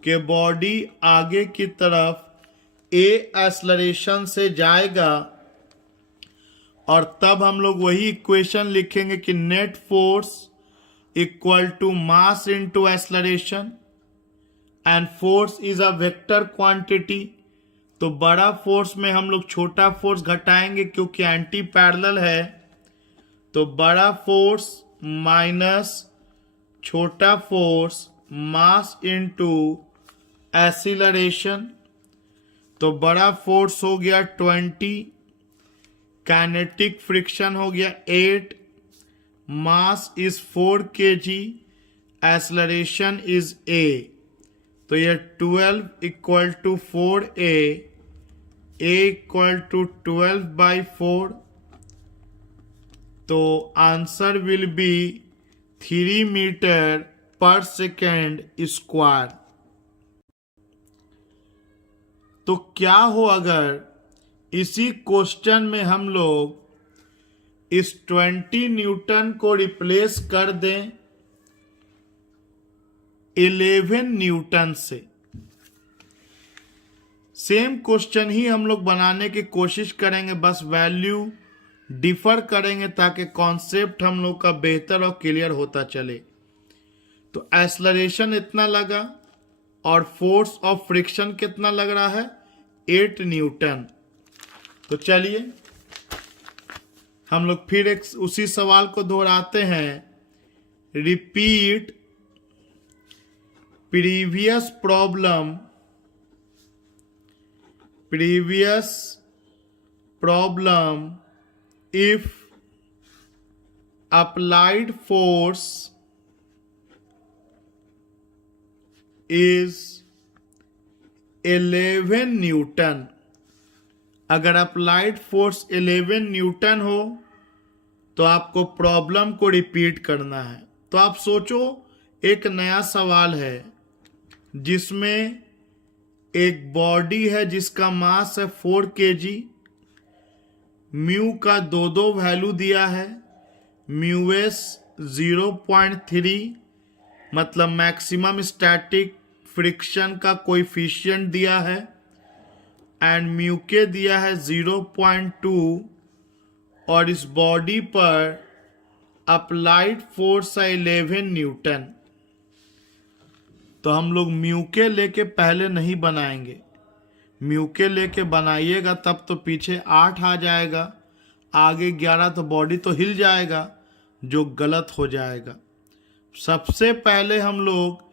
कि बॉडी आगे की तरफ ए एक्सेलरेशन से जाएगा और तब हम लोग वही इक्वेशन लिखेंगे कि net force equal to mass into acceleration and force is a vector quantity. तो बड़ा फोर्स में हम लोग छोटा फोर्स घटाएंगे क्योंकि एंटी पैरेलल है, तो बड़ा फोर्स माइनस छोटा फोर्स मास इनटू एक्सीलरेशन। तो बड़ा फोर्स हो गया 20, काइनेटिक फ्रिक्शन हो गया 8, mass is 4 kg, acceleration is a। तो यह 12 equal to 4a, a equal to 12/4। तो answer will be 3 metre per second square. तो क्या हो अगर इसी क्वेश्चन में हम लोग इस 20 न्यूटन को रिप्लेस कर दें 11 न्यूटन से। सेम क्वेश्चन ही हम लोग बनाने की कोशिश करेंगे, बस वैल्यू डिफर करेंगे ताकि कॉन्सेप्ट हम लोग का बेहतर और क्लियर होता चले। तो एक्सेलरेशन इतना लगा और फोर्स ऑफ फ्रिक्शन कितना लग रहा है 8 न्यूटन। तो चलिए हम लोग फिर एक उसी सवाल को दोहराते हैं। Repeat previous problem if applied force is 11 Newton. अगर अप्लाइड फोर्स 11 न्यूटन हो तो आपको प्रॉब्लम को रिपीट करना है। तो आप सोचो एक नया सवाल है जिसमें एक बॉडी है जिसका मास है 4 kg, म्यू का दो वैल्यू दिया है, म्यू एस 0.3 मतलब मैक्सिमम स्टैटिक फ्रिक्शन का कोएफिशिएंट दिया है, एंड म्यू के दिया है 0.2 और इस बॉडी पर अप्लाइड फोर्स है 11 न्यूटन। तो हम लोग म्यू के लेके पहले नहीं बनाएंगे, म्यू के लेके बनाइएगा तब तो पीछे 8 आ जाएगा, आगे 11, तो बॉडी तो हिल जाएगा जो गलत हो जाएगा। सबसे पहले हम लोग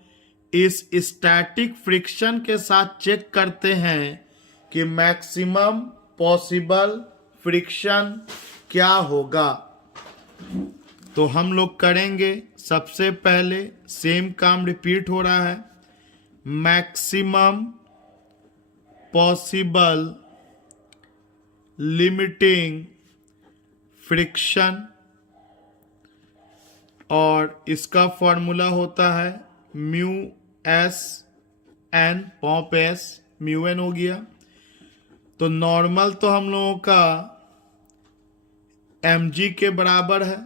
इस स्टैटिक फ्रिक्शन के साथ चेक करते हैं कि मैक्सिमम पॉसिबल फ्रिक्शन क्या होगा। तो हम लोग करेंगे सबसे पहले सेम काम रिपीट हो रहा है, मैक्सिमम पॉसिबल लिमिटिंग फ्रिक्शन, और इसका फॉर्मूला होता है म्यू एस एन पॉप एस, म्यू एन हो गया। तो नॉर्मल तो हम लोगों का mg के बराबर है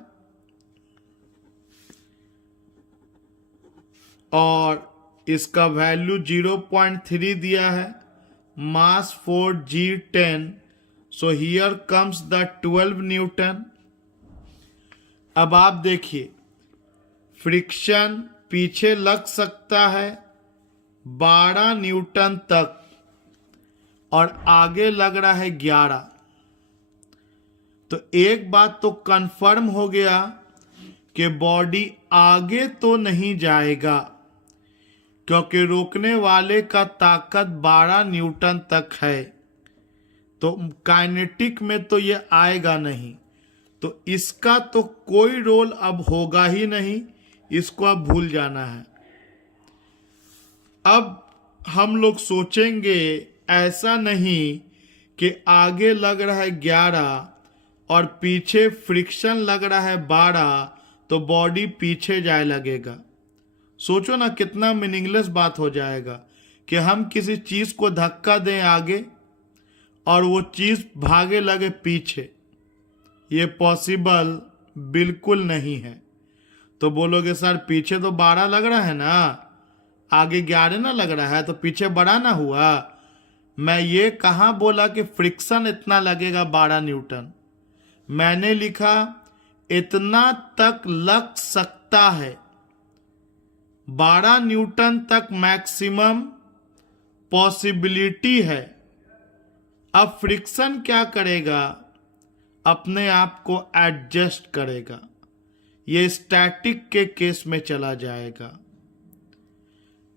और इसका वैल्यू 0.3 दिया है, मास 4g10, so here comes the 12 Newton. अब आप देखिए फ्रिक्शन पीछे लग सकता है 12 न्यूटन तक और आगे लग रहा है 11। तो एक बात तो कंफर्म हो गया कि बॉडी आगे तो नहीं जाएगा क्योंकि रोकने वाले का ताकत 12 न्यूटन तक है, तो काइनेटिक में तो ये आएगा नहीं, तो इसका तो कोई रोल अब होगा ही नहीं, इसको अब भूल जाना है। अब हम लोग सोचेंगे ऐसा नहीं कि आगे लग रहा है 11 और पीछे फ्रिक्शन लग रहा है 12 तो बॉडी पीछे जाए लगेगा। सोचो ना कितना मीनिंगलेस बात हो जाएगा कि हम किसी चीज को धक्का दें आगे और वो चीज भागे लगे पीछे। ये पॉसिबल बिल्कुल नहीं है। तो बोलोगे सर पीछे तो 12 लग रहा है ना, आगे 11 ना लग रहा है, तो पीछे बड़ा ना हुआ। मैं ये कहाँ बोला कि फ्रिक्शन इतना लगेगा 12 न्यूटन, मैंने लिखा इतना तक लग सकता है, 12 न्यूटन तक मैक्सिमम पॉसिबिलिटी है। अब फ्रिक्शन क्या करेगा, अपने आप को एडजस्ट करेगा, ये स्टैटिक के केस में चला जाएगा।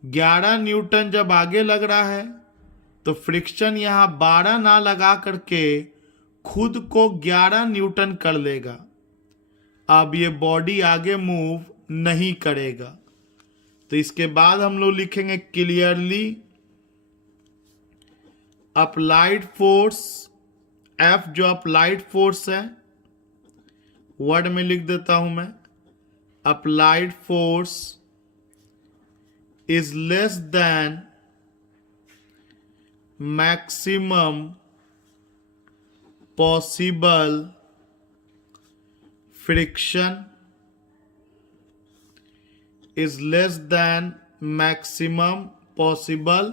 11 न्यूटन जब आगे लग रहा है तो फ्रिक्शन यहां 12 ना लगा करके खुद को 11 न्यूटन कर लेगा। अब ये बॉडी आगे मूव नहीं करेगा। तो इसके बाद हम लोग लिखेंगे क्लियरली अप्लाइड फोर्स, एफ जो अप्लाइड फोर्स है, वर्ड में लिख देता हूं मैं, applied force is less than maximum possible friction, is less than maximum possible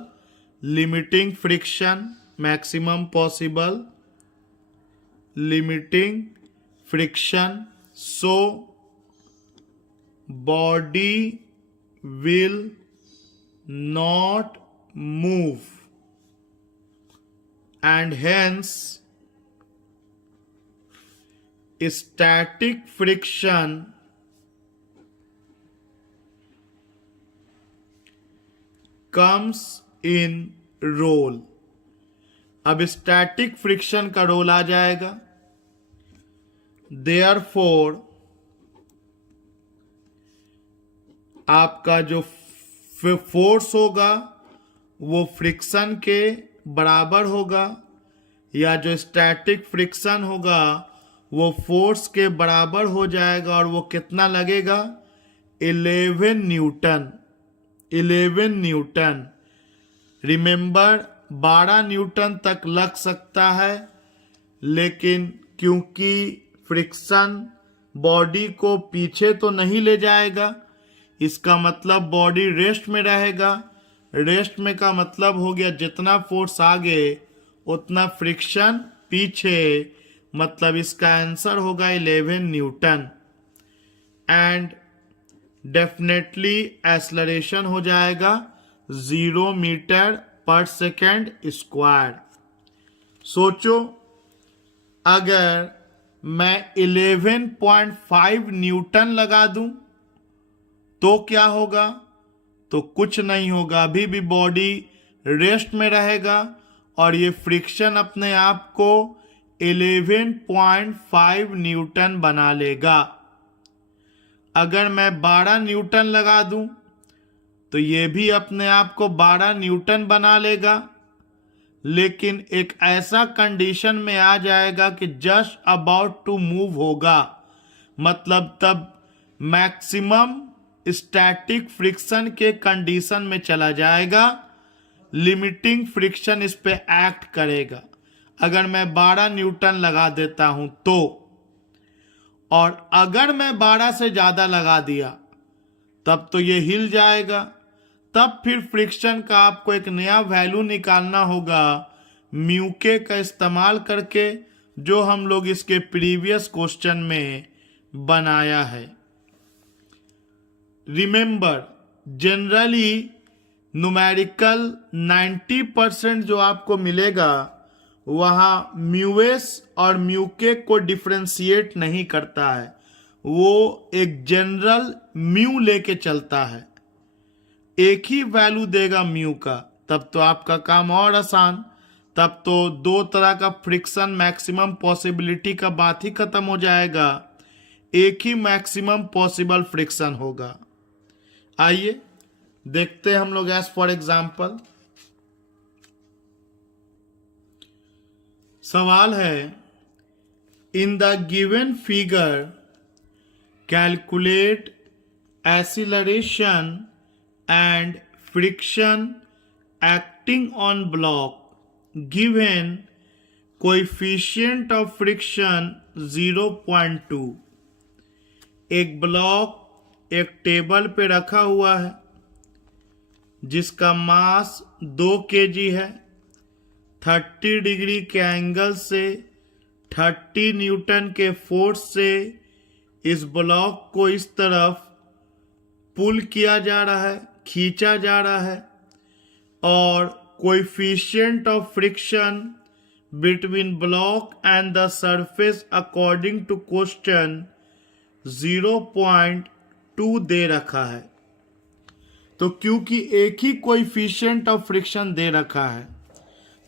limiting friction, maximum possible limiting friction, so body will not move and hence static friction comes in role. अब static friction का role आ जाएगा। Therefore आपका जो force होगा वो friction के बराबर होगा, या जो स्टैटिक फ्रिक्शन होगा वो फोर्स के बराबर हो जाएगा। और वो कितना लगेगा, 11 न्यूटन। 11 न्यूटन, रिमेंबर 12 न्यूटन तक लग सकता है, लेकिन क्योंकि फ्रिक्शन बॉडी को पीछे तो नहीं ले जाएगा, इसका मतलब बॉडी रेस्ट में रहेगा। रेस्ट में का मतलब हो गया जितना फोर्स आगे उतना फ्रिक्शन पीछे, मतलब इसका आंसर होगा 11 न्यूटन। एंड डेफिनेटली एक्सेलरेशन हो जाएगा 0 मीटर पर सेकेंड स्क्वायर। सोचो अगर मैं 11.5 न्यूटन लगा दूं तो क्या होगा, तो कुछ नहीं होगा, अभी भी बॉडी रेस्ट में रहेगा और ये फ्रिक्शन अपने आप को 11.5 न्यूटन बना लेगा। अगर मैं 12 न्यूटन लगा दूं तो ये भी अपने आप को 12 न्यूटन बना लेगा, लेकिन एक ऐसा कंडीशन में आ जाएगा कि जस्ट अबाउट टू मूव होगा, मतलब तब मैक्सिमम स्टैटिक फ्रिक्शन के कंडीशन में चला जाएगा, लिमिटिंग फ्रिक्शन इस पे एक्ट करेगा। अगर मैं 12 न्यूटन लगा देता हूं तो, और अगर मैं 12 से ज्यादा लगा दिया तब तो ये हिल जाएगा। तब फिर फ्रिक्शन का आपको एक नया वैल्यू निकालना होगा म्यू के का इस्तेमाल करके, जो हम लोग इसके प्रीवियस क्वेश्चन में बनाया है। रिमेंबर जनरली न्यूमेरिकल 90% जो आपको मिलेगा वहां म्यूएस और म्यूके को डिफरेंशिएट नहीं करता है, वो एक जनरल म्यू लेके चलता है, एक ही वैल्यू देगा म्यू का। तब तो आपका काम और आसान, तब तो दो तरह का फ्रिक्शन मैक्सिमम पॉसिबिलिटी का बात ही खत्म हो जाएगा, एक ही मैक्सिमम पॉसिबल फ्रिक्शन होगा। आइए देखते हैं हम लोग एज फॉर एग्जाम्पल। सवाल है, in the given figure calculate acceleration and friction acting on block given coefficient of friction 0.2। एक ब्लॉक एक टेबल पे रखा हुआ है जिसका मास 2 kg है, 30 डिग्री के एंगल से 30 न्यूटन के फोर्स से इस ब्लॉक को इस तरफ पुल किया जा रहा है, खींचा जा रहा है, और coefficient of friction between block and the surface according to question 0.2 दे रखा है। तो क्योंकि एक ही कोएफिशिएंट ऑफ फ्रिक्शन दे रखा है,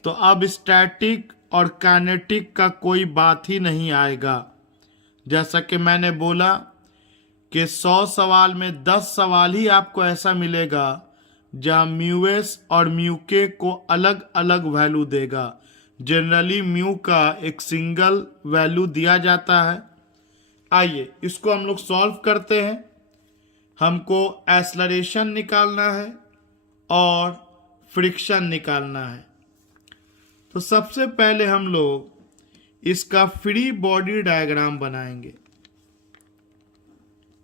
तो अब स्टैटिक और काइनेटिक का कोई बात ही नहीं आएगा। जैसा कि मैंने बोला कि 100 सवाल में 10 सवाल ही आपको ऐसा मिलेगा जहां म्यू एस और म्यू के को अलग अलग वैल्यू देगा। जनरली म्यू का एक सिंगल वैल्यू दिया जाता है। आइए इसको हम लोग सॉल्व करते हैं। हमको एक्सेलरेशन निकालना है और फ्रिक्शन निकालना है। तो सबसे पहले हम लोग इसका फ्री बॉडी डायग्राम बनाएंगे।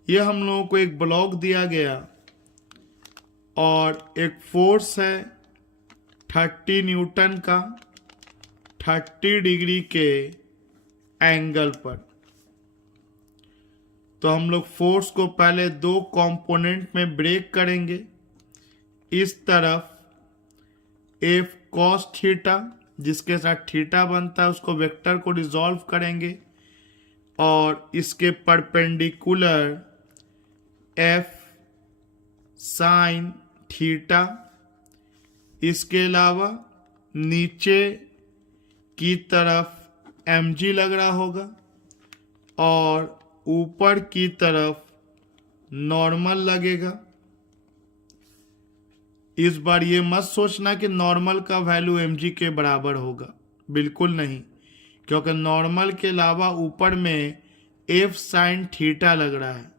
यह हम लोगों को एक ब्लॉक दिया गया और एक फोर्स है 30 न्यूटन का 30 डिग्री के एंगल पर। तो हम लोग फोर्स को पहले 2 कंपोनेंट में ब्रेक करेंगे। इस तरफ एफ कॉस थीटा, जिसके साथ थीटा बनता है, उसको वेक्टर को रिजॉल्व करेंगे और इसके परपेंडिकुलर एफ साइन थीटा। इसके अलावा नीचे की तरफ mg लग रहा होगा और ऊपर की तरफ नॉर्मल लगेगा। इस बार ये मत सोचना कि नॉर्मल का वैल्यू mg के बराबर होगा, बिल्कुल नहीं, क्योंकि नॉर्मल के अलावा ऊपर में f साइन थीटा लग रहा है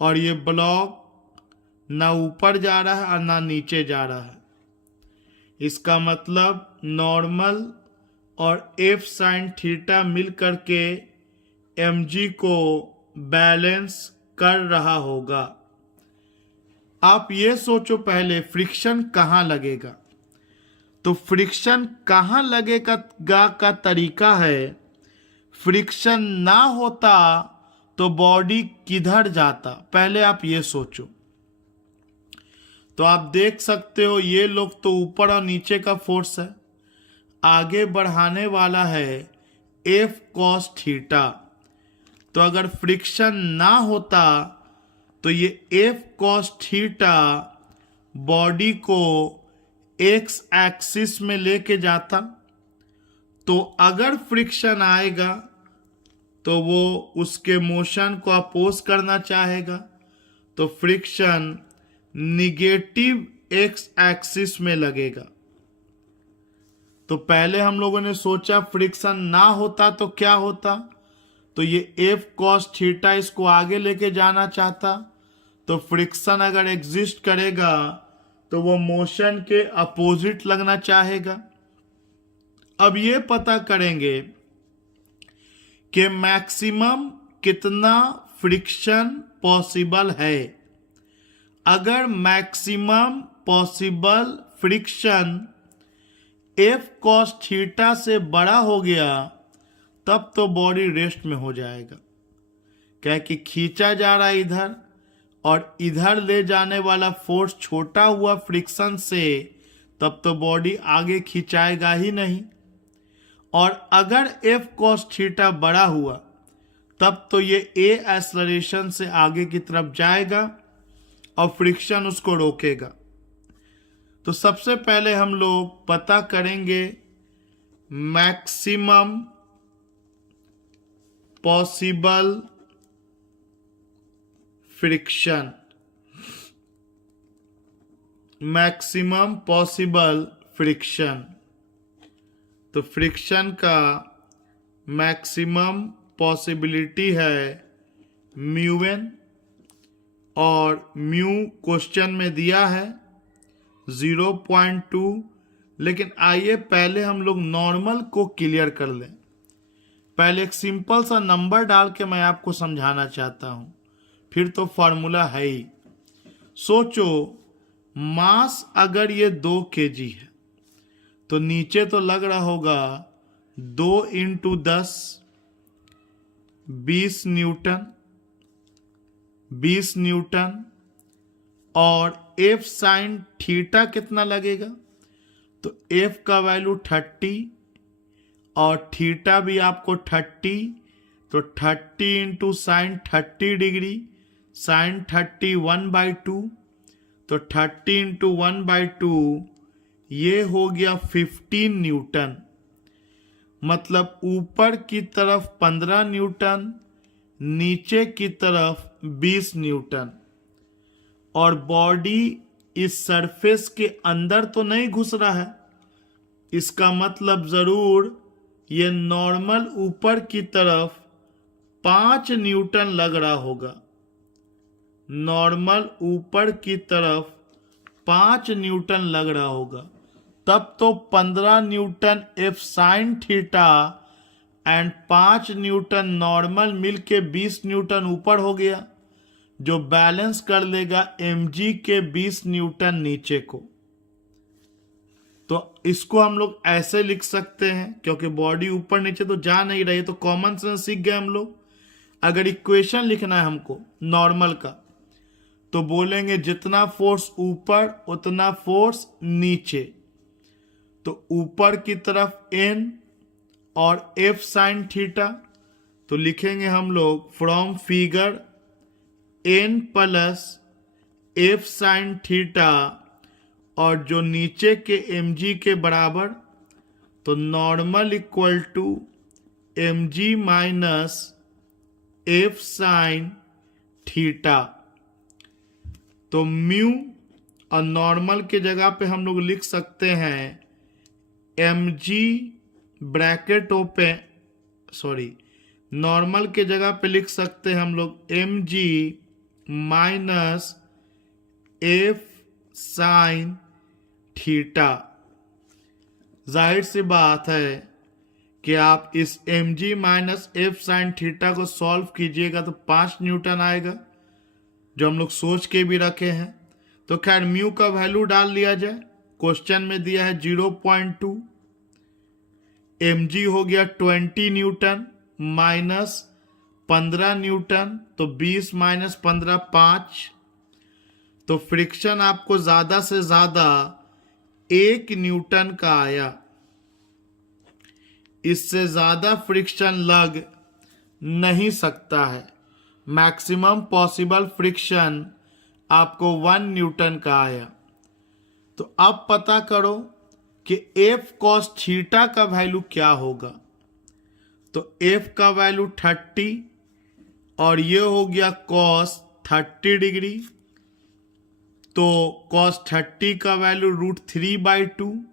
और ये ब्लॉक ना ऊपर जा रहा है और ना नीचे जा रहा है। इसका मतलब नॉर्मल और f साइन थीटा मिल करके mg को बैलेंस कर रहा होगा। आप ये सोचो पहले फ्रिक्शन कहाँ लगेगा। तो फ्रिक्शन कहाँ लगेगा का तरीका है, फ्रिक्शन ना होता तो बॉडी किधर जाता, पहले आप ये सोचो। तो आप देख सकते हो ये लोग तो ऊपर और नीचे का फोर्स है, आगे बढ़ाने वाला है एफ कॉस थीटा। तो अगर फ्रिक्शन ना होता तो ये एफ कॉस थीटा बॉडी को एक्स एक्सिस में लेके जाता। तो अगर फ्रिक्शन आएगा तो वो उसके मोशन को अपोज करना चाहेगा, तो फ्रिक्शन निगेटिव एक्स एक्सिस में लगेगा। तो पहले हम लोगों ने सोचा फ्रिक्शन ना होता तो क्या होता, तो ये एफ कॉस थीटा इसको आगे लेके जाना चाहता। तो फ्रिक्शन अगर एग्जिस्ट करेगा तो वो मोशन के अपोजिट लगना चाहेगा। अब ये पता करेंगे कि मैक्सिमम कितना फ्रिक्शन पॉसिबल है। अगर maximum possible friction F cos theta से बड़ा हो गया तब तो बॉडी रेस्ट में हो जाएगा, क्या कि खींचा जा रहा है इधर और इधर ले जाने वाला फोर्स छोटा हुआ फ्रिक्शन से, तब तो बॉडी आगे खिंचाएगा ही नहीं। और अगर एफ कॉस थीटा बड़ा हुआ तब तो ये ए एक्सेलरेशन से आगे की तरफ जाएगा और फ्रिक्शन उसको रोकेगा। तो सबसे पहले हम लोग पता करेंगे maximum possible friction. Maximum possible friction, तो फ्रिक्शन का मैक्सिमम पॉसिबिलिटी है म्यू एन और म्यू क्वेश्चन में दिया है 0.2। लेकिन आइए पहले हम लोग नॉर्मल को क्लियर कर लें। पहले एक सिंपल सा नंबर डाल के मैं आपको समझाना चाहता हूं, फिर तो फॉर्मूला है ही। सोचो मास अगर ये 2 kg है तो नीचे तो लग रहा होगा 2 × 10 20 न्यूटन और F sin थीटा कितना लगेगा? तो F का वैल्यू 30 और थीटा भी आपको 30, तो 30 × sin 30 डिग्री, sin 30 1/2, तो 30 × 1/2 ये हो गया 15 न्यूटन। मतलब ऊपर की तरफ 15 न्यूटन, नीचे की तरफ 20 न्यूटन। और बॉडी इस सरफेस के अंदर तो नहीं घुस रहा है, इसका मतलब जरूर ये नॉर्मल ऊपर की तरफ 5 न्यूटन लग रहा होगा। नॉर्मल ऊपर की तरफ 5 न्यूटन लग रहा होगा, तब तो 15 Newton F sin theta and 5 Newton normal मिलके 20 न्यूटन ऊपर हो गया, जो बैलेंस कर लेगा mg के 20 न्यूटन नीचे को। तो इसको हम लोग ऐसे लिख सकते हैं, क्योंकि बॉडी ऊपर नीचे तो जा नहीं रही, तो कॉमन सेंस सीख गए हम लोग। अगर इक्वेशन लिखना है हमको नॉर्मल का, तो बोलेंगे जितना फोर्स ऊपर उतना फोर्स नीचे। तो ऊपर की तरफ n और F sin थीटा, तो लिखेंगे हम लोग from figure n plus F sin theta, और जो नीचे के mg के बराबर, तो normal equal to mg minus F sin theta. तो म्यू और नॉर्मल के जगह पे हम लोग लिख सकते हैं mg ब्रैकेट ओपन, नॉर्मल के जगह पे लिख सकते हैं हम लोग mg minus F sin theta. जाहिर सी बात है कि आप इस mg minus F sin theta को सॉल्व कीजिएगा तो 5 न्यूटन आएगा, जो हम लोग सोच के भी रखे हैं। तो खैर म्यू का वैल्यू डाल लिया जाए, क्वेश्चन में दिया है 0.2, mg हो गया 20 न्यूटन माइनस 15 न्यूटन, तो 20 माइनस 15 5। तो फ्रिक्शन आपको ज्यादा से ज्यादा 1 न्यूटन का आया। इससे ज्यादा फ्रिक्शन लग नहीं सकता है। मैक्सिमम पॉसिबल फ्रिक्शन आपको 1 न्यूटन का आया। तो अब पता करो कि F cos थीटा का वैल्यू क्या होगा। तो F का वैल्यू 30 और ये हो गया cos 30 डिग्री, तो cos 30 का वैल्यू √3/2।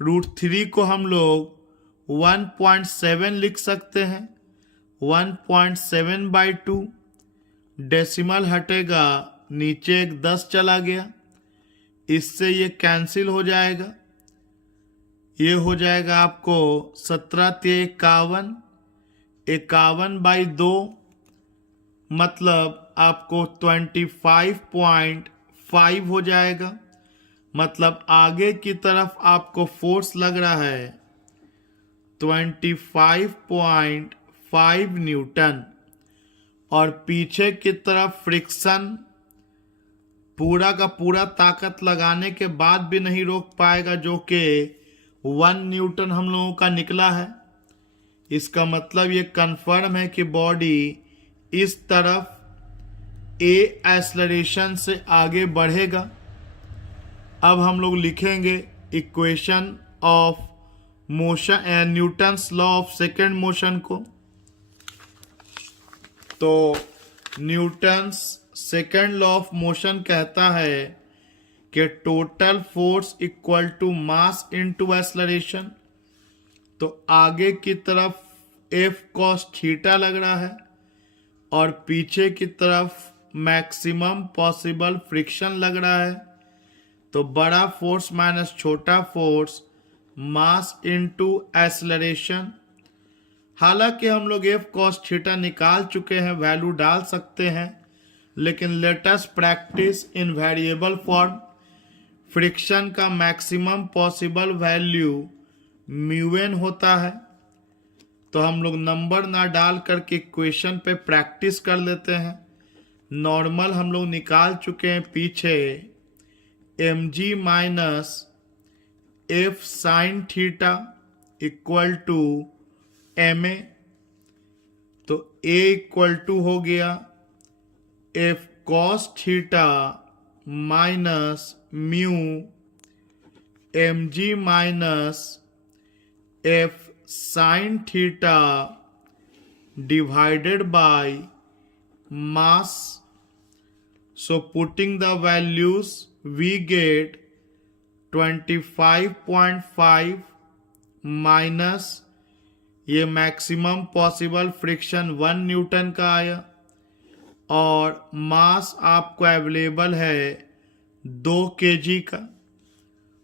√3 को हम लोग 1.7 लिख सकते हैं, 1.7/2। डेसिमल हटेगा, नीचे एक 10 चला गया, इससे ये कैंसिल हो जाएगा। ये हो जाएगा आपको 17×51, 51/2, मतलब आपको 25.5 हो जाएगा। मतलब आगे की तरफ आपको फोर्स लग रहा है 25.5 न्यूटन, और पीछे की तरफ फ्रिक्शन पूरा का पूरा ताकत लगाने के बाद भी नहीं रोक पाएगा, जो कि 1 न्यूटन हम लोगों का निकला है। इसका मतलब ये कंफर्म है कि बॉडी इस तरफ ए एक्सेलरेशन से आगे बढ़ेगा। अब हम लोग लिखेंगे equation of motion, Newton's law of second motion को। तो Newton's second law of motion कहता है कि total force equal to mass into acceleration. तो आगे की तरफ F cos थीटा लग रहा है और पीछे की तरफ मैक्सिमम पॉसिबल फ्रिक्शन लग रहा है। तो बड़ा फोर्स माइनस छोटा फोर्स, मास इनटू एक्सेलरेशन। हालांकि हम लोग F cos थीटा निकाल चुके हैं, वैल्यू डाल सकते हैं, लेकिन latest practice in variable form. Friction का मैक्सिमम पॉसिबल वैल्यू म्यूएन होता है। तो हम लोग नंबर ना डाल करके इक्वेशन पे प्रैक्टिस कर लेते हैं। नॉर्मल हम लोग निकाल चुके हैं पीछे, mg minus F sine theta equal to ma। तो a इक्वल टू हो गया F cos theta minus mu mg minus F sine theta divided by mass. So putting the values we get 25.5 minus ये मैक्सिमम पॉसिबल फ्रिक्शन 1 न्यूटन का आया और मास आपको available है 2 kg का।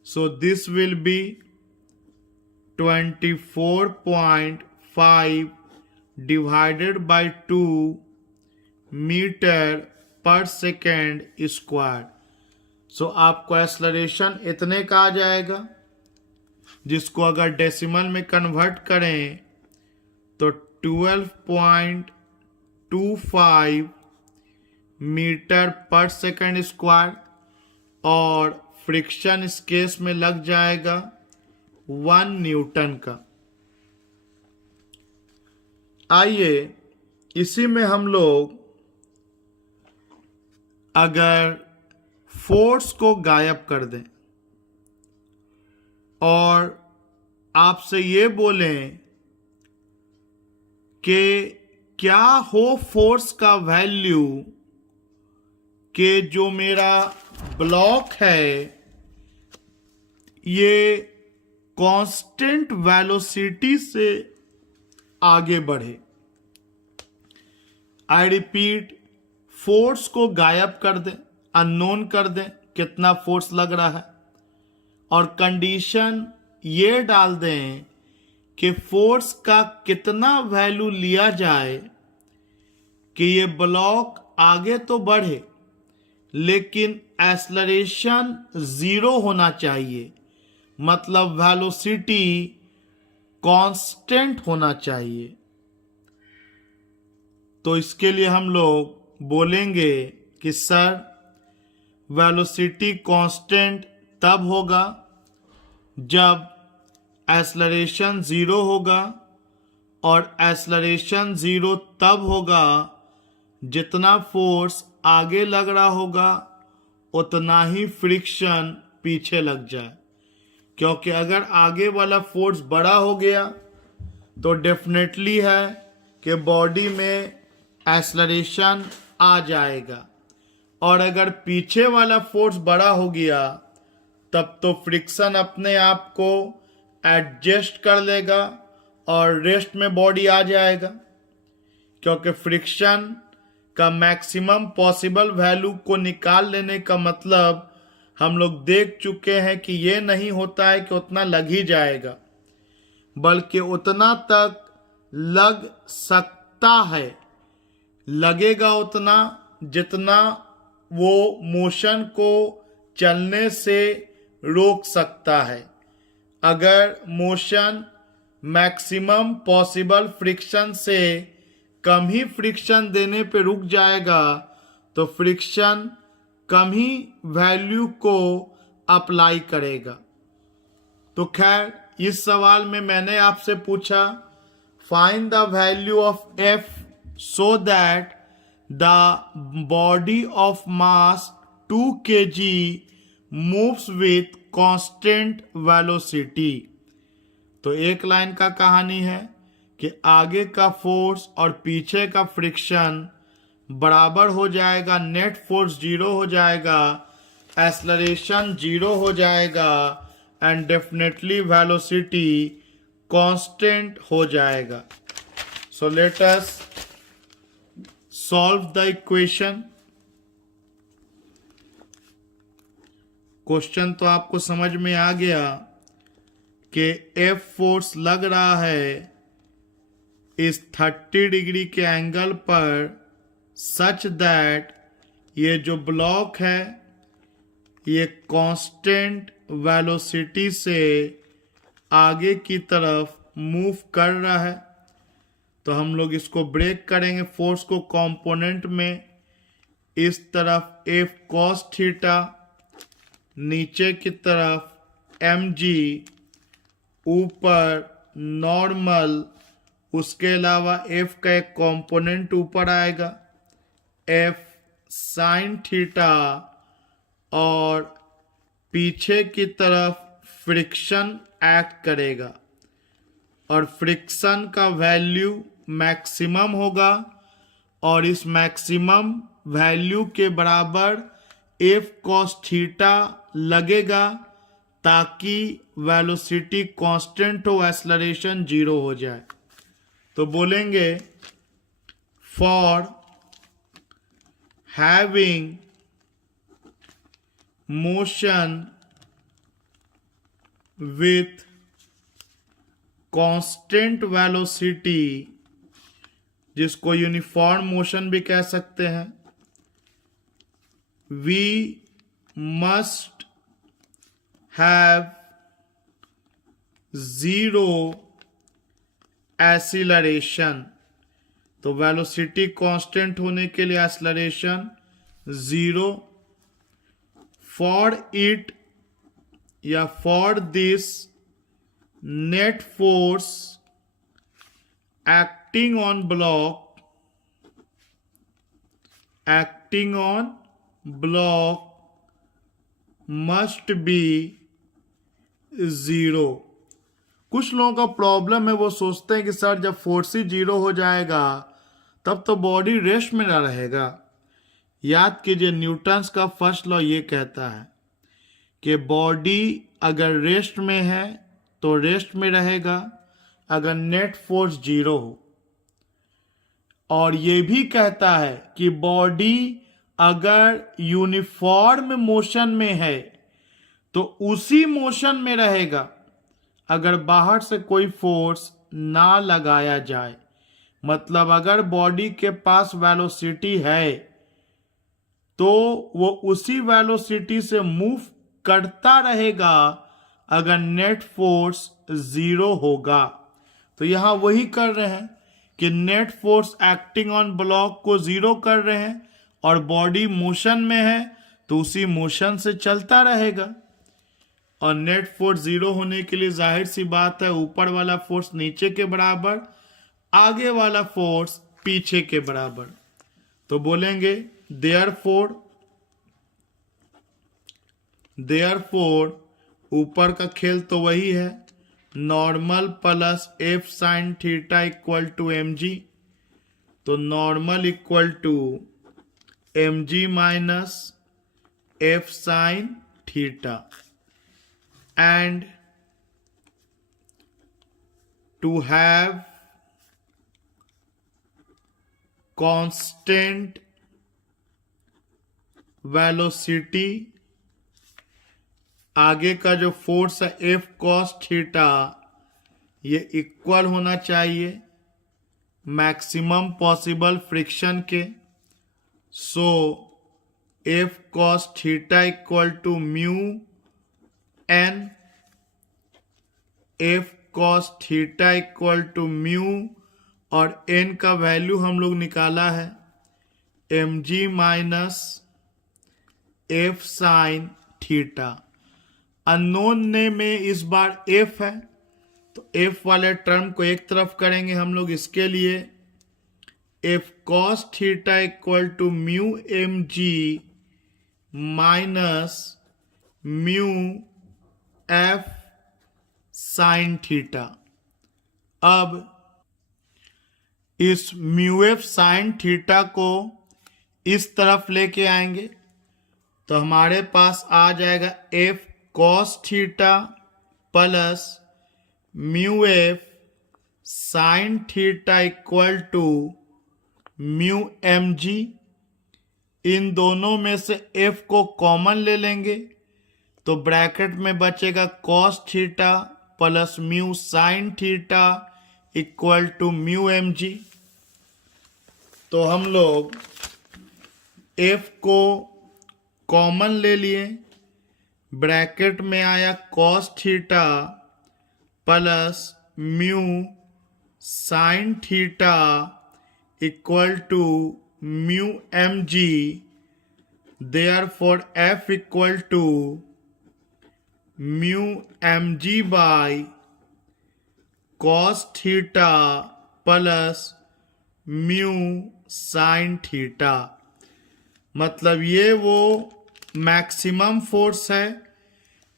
So this will be 24.5 divided by 2 metre per second square. So आपको acceleration इतने का आ जाएगा, जिसको अगर डेसिमल में कन्वर्ट करें तो 12.25 मीटर पर सेकेंड स्क्वायर और फ्रिक्शन इस केस में लग जाएगा 1 न्यूटन का। आइए इसी में हम लोग अगर फोर्स को गायब कर दें और आपसे ये बोलें कि क्या हो फोर्स का वैल्यू कि जो मेरा ब्लॉक है ये कांस्टेंट वेलोसिटी से आगे बढ़े। आई रिपीट, फोर्स को गायब कर दें, अननोन कर दें कितना फोर्स लग रहा है, और कंडीशन ये डाल दें कि फोर्स का कितना वैल्यू लिया जाए कि ये ब्लॉक आगे तो बढ़े लेकिन एक्सेलरेशन 0 होना चाहिए, मतलब वेलोसिटी कांस्टेंट होना चाहिए। तो इसके लिए हम लोग बोलेंगे कि सर वेलोसिटी कांस्टेंट तब होगा जब एक्सेलरेशन 0 होगा, और एक्सेलरेशन 0 तब होगा जितना फोर्स आगे लग रहा होगा उतना ही फ्रिक्शन पीछे लग जाए। क्योंकि अगर आगे वाला फोर्स बड़ा हो गया तो डेफिनेटली है कि बॉडी में एक्सेलरेशन आ जाएगा, और अगर पीछे वाला फोर्स बड़ा हो गया तब तो फ्रिक्शन अपने आप को एडजस्ट कर लेगा और रेस्ट में बॉडी आ जाएगा। क्योंकि फ्रिक्शन का मैक्सिमम पॉसिबल वैल्यू को निकाल लेने का मतलब हम लोग देख चुके हैं कि ये नहीं होता है कि उतना लग ही जाएगा, बल्कि उतना तक लग सकता है, लगेगा उतना जितना वो मोशन को चलने से रोक सकता है। अगर मोशन मैक्सिमम पॉसिबल फ्रिक्शन से कम ही फ्रिक्शन देने पे रुक जाएगा तो फ्रिक्शन कम ही वैल्यू को अप्लाई करेगा। तो खैर इस सवाल में मैंने आपसे पूछा find the value of F so that the body of mass 2 kg moves with constant velocity. तो एक लाइन का कहानी है कि आगे का फोर्स और पीछे का फ्रिक्शन बराबर हो जाएगा, नेट फोर्स 0 हो जाएगा, एक्सेलरेशन 0 हो जाएगा एंड डेफिनेटली वेलोसिटी कांस्टेंट हो जाएगा। So let us solve the equation. Question तो आपको समझ में आ गया कि एफ फोर्स लग रहा है इस 30 डिग्री के एंगल पर सच दैट ये जो ब्लॉक है ये कांस्टेंट वेलोसिटी से आगे की तरफ मूव कर रहा है, तो हम लोग इसको ब्रेक करेंगे फोर्स को कंपोनेंट में। इस तरफ एफ कॉस थीटा, नीचे की तरफ एम जी, ऊपर नॉर्मल, उसके अलावा एफ का एक कंपोनेंट ऊपर आएगा एफ साइन थीटा, और पीछे की तरफ फ्रिक्शन एक्ट करेगा और फ्रिक्शन का वैल्यू मैक्सिमम होगा, और इस मैक्सिमम वैल्यू के बराबर एफ कॉस थीटा लगेगा ताकि वेलोसिटी कांस्टेंट हो, एक्सेलरेशन 0 हो जाए। तो बोलेंगे for having motion with constant velocity, जिसको यूनिफॉर्म मोशन भी कह सकते हैं, we must have zero acceleration. तो वेलोसिटी कांस्टेंट होने के लिए एक्सीलरेशन 0। फॉर इट या for this net force acting on block must be 0। कुछ लोगों का प्रॉब्लम है, वो सोचते हैं कि सर जब फोर्स ही 0 हो जाएगा तब तो बॉडी रेस्ट में ना रहेगा। याद कीजिए, न्यूटन्स का फर्स्ट लॉ ये कहता है कि बॉडी अगर रेस्ट में है तो रेस्ट में रहेगा अगर नेट फोर्स 0 हो, और ये भी कहता है कि बॉडी अगर यूनिफॉर्म मोशन में है तो उसी मोशन में रहेगा अगर बाहर से कोई फोर्स ना लगाया जाए। मतलब अगर बॉडी के पास वेलोसिटी है तो वो उसी वेलोसिटी से मूव करता रहेगा अगर नेट फोर्स 0 होगा। तो यहां वही कर रहे हैं कि net force acting on block को 0 कर रहे हैं, और बॉडी मोशन में है तो उसी मोशन से चलता रहेगा। और नेट फोर्स 0 होने के लिए जाहिर सी बात है, ऊपर वाला फोर्स नीचे के बराबर, आगे वाला फोर्स पीछे के बराबर। तो बोलेंगे देयरफॉर ऊपर का खेल तो वही है, normal plus F sine theta equal to M G. तो normal equal to M G minus F sine theta, and to have constant velocity, आगे का जो फोर्स है एफ कॉस थीटा ये इक्वल होना चाहिए मैक्सिमम पॉसिबल फ्रिक्शन के। So F cos theta equal to mu N, F cos theta equal to mu, और N का वैल्यू हम लोग निकाला है M G minus F sine theta. Unknown ने में इस बार एफ है तो एफ वाले टर्म को एक तरफ करेंगे हम लोग। इसके लिए F cos theta equal to mu M G minus mu F sine theta. अब इस म्यू एफ साइन थीटा को इस तरफ लेके आएंगे तो हमारे पास आ जाएगा F cos theta plus mu F sine theta equal to mu M G. इन दोनों में से एफ को कॉमन ले लेंगे तो ब्रैकेट में बचेगा cos theta plus mu sine theta equal to mu M G. तो हम लोग एफ को कॉमन ले लिए, ब्रैकेट में आया cos theta plus mu sine theta equal to mu M G, therefore F equal to mu M G by cos theta plus mu sine theta. मतलब ये वो मैक्सिमम फोर्स है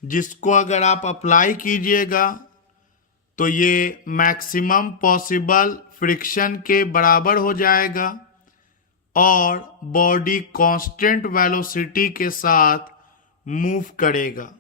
जिसको अगर आप अप्लाई कीजिएगा तो ये मैक्सिमम पॉसिबल फ्रिक्शन के बराबर हो जाएगा और बॉडी कांस्टेंट वेलोसिटी के साथ मूव करेगा।